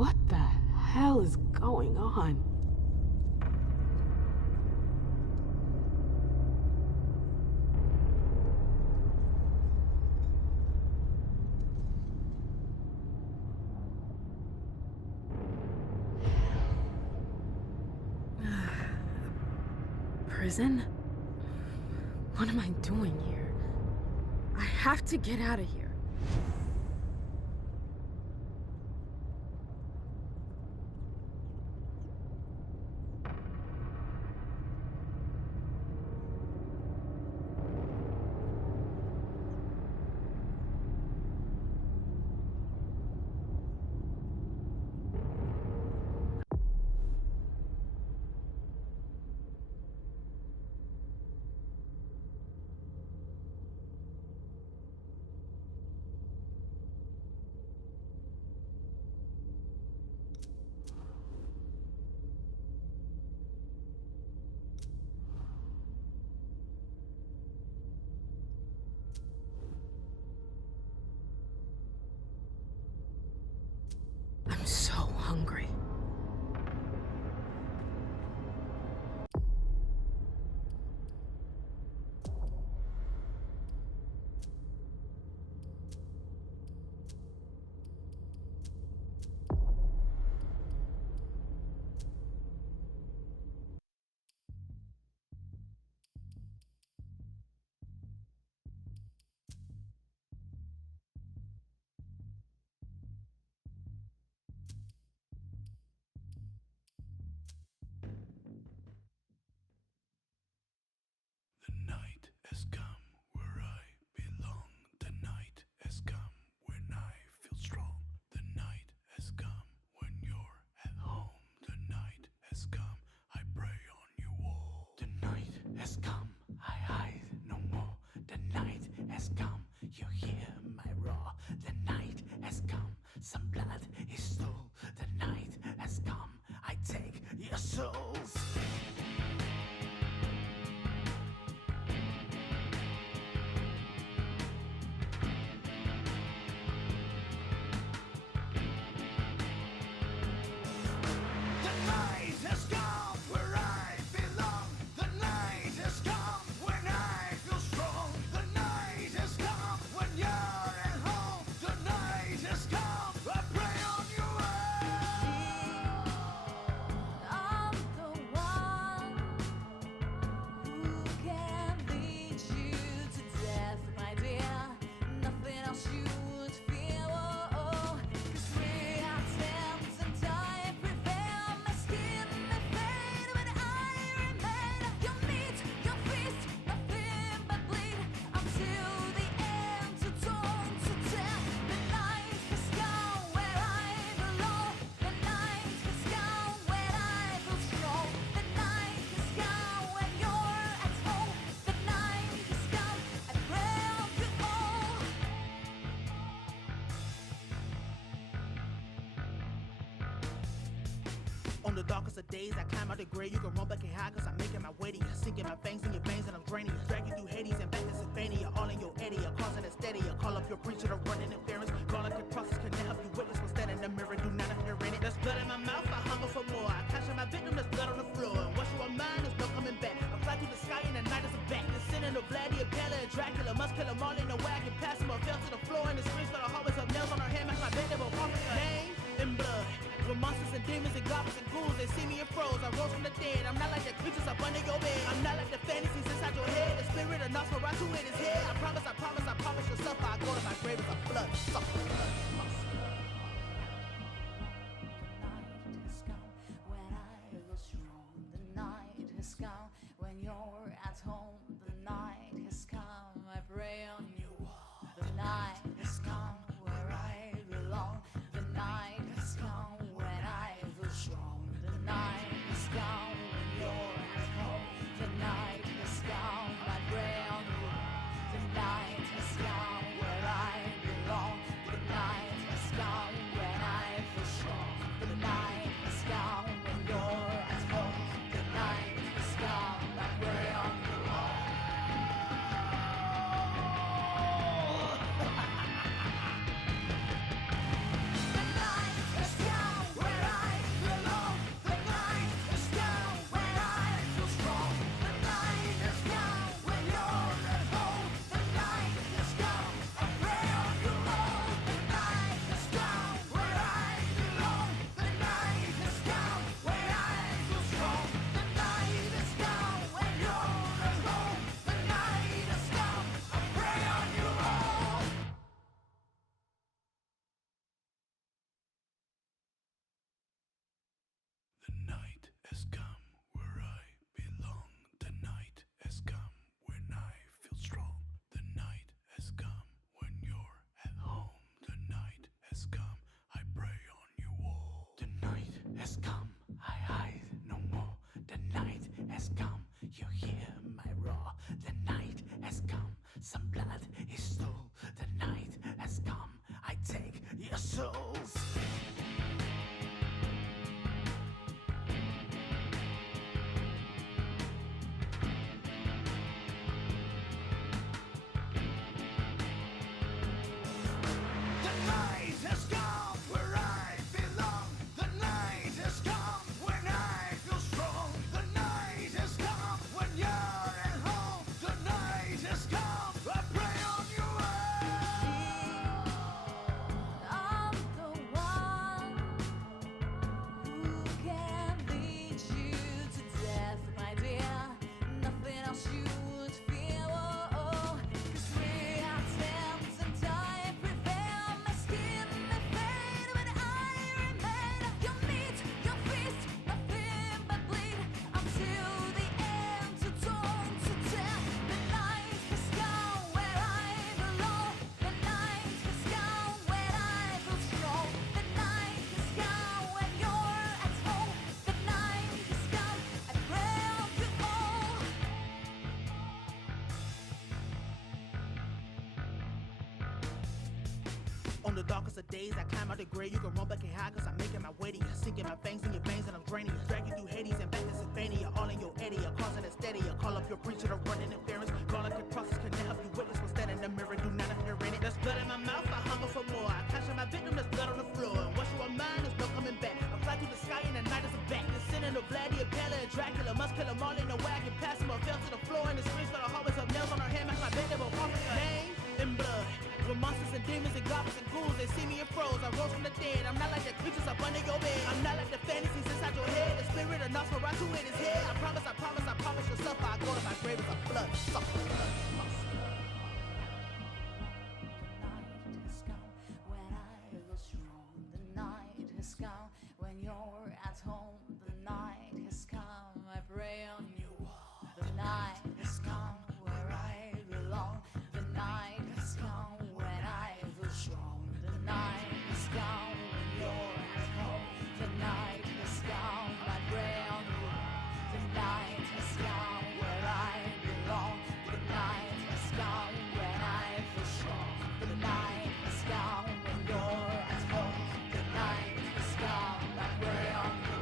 What the hell is going on? Prison? What am I doing here? I have to get out of here. I'm so hungry. The night has come where I belong. The night has come when I feel strong. The night has come when you're at home. The night has come, I pray on you all. The night has come, I hide no more. The night has come, you hear my roar. The night has come, some blood is stole. The night has come, I take your souls. On the darkest of days, I climb out the grave. You can run back and hide, cause I'm making my way to you. Sinking my fangs in your veins and I'm draining you. Dragging through Hades and back to Sylvania. All in your eddy, causing a steady. Call up your preacher to run interference. Call up your crosses, can help you witness what's that in the mirror. Do not appear in it. There's blood in my mouth, I hunger for more. I capture my victim, there's blood on the floor. And once you are mine, there's no coming back. I fly through the sky in the night as a bat. Descending of Vladia, Pella, and Dracula. Must kill them all in the wagon. Pass them or fell to the floor. And the screams for the harvest of nails on her head. Match my bed, they will walk with her name in blood. With monsters and demons and goblins and ghouls, they see me and froze. I rose from the dead. I'm not like the creatures up under your bed. I'm not like the fantasies inside your head. The spirit of Nosferatu in his head. I promise yourself I go to my grave as a blood sucker. The night has come when you're at home. The night has come, I pray on you. The night has come where I belong. The night has come when I feel strong. The night has come when you're at home. The night has come darkest of days, I climb out the grave. You can run back and hide, cause I'm making my way to you. Sinking my fangs in your veins and I'm draining you. Drag you through Hades and back to Sylvania. All in your area, causing a steady. Call up your preacher to run interference. Call up your crosses, can help you witness what's that in the mirror. Do not appear in it. There's blood in my mouth, I hunger for more. I capture my victim, there's blood on the floor. And once you are mine, there's no coming back. I fly through the sky and the night is a bat. Descending of Vlad, Pella, and Dracula. Must kill them all in the wagon. Pass them or fell to the floor. And the screams for the harvest of nails on her hand. Match my bed, they will walk with her name and blood. With monsters and demons and goblins and ghouls, they see me and froze. I rose from the dead. I'm not like the creatures up under your bed. I'm not like the fantasies inside your head. The spirit of Nosferatu in his head. I promise you'll suffer. I go to my grave as a blood sucker. The night has come when you're at home. The night has come, I pray on you. The night has come where I belong. The night has come when I feel strong. The night has come when you're at home. The night has come, I pray on you. The night has come where I belong. The night has come when I feel strong. The night has come when you're at home. The night has come, I pray on you.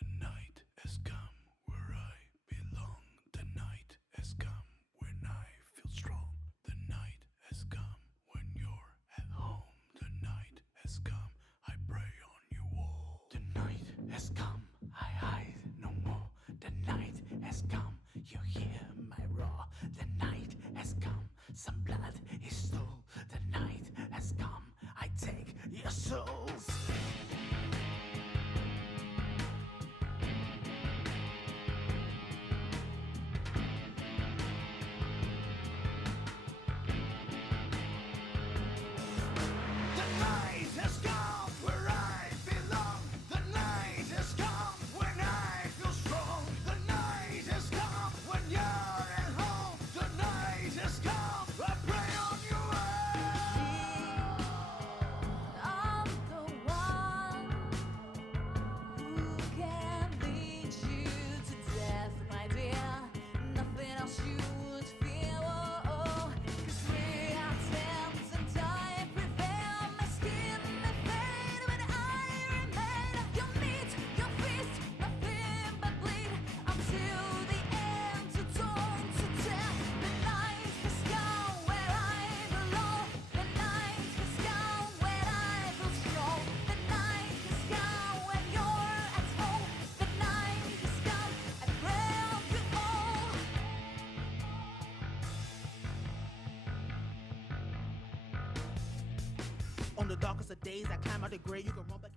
The night has come where I belong. The night has come when I feel strong. The night has come when you're at home. The night has come, I pray on you all. The night has come, I hide no more. The night has come, you hear my roar. The night has come, some blood is stole. The night has come, I take your souls. On the darkest of days, I climb out the grave. You can run back.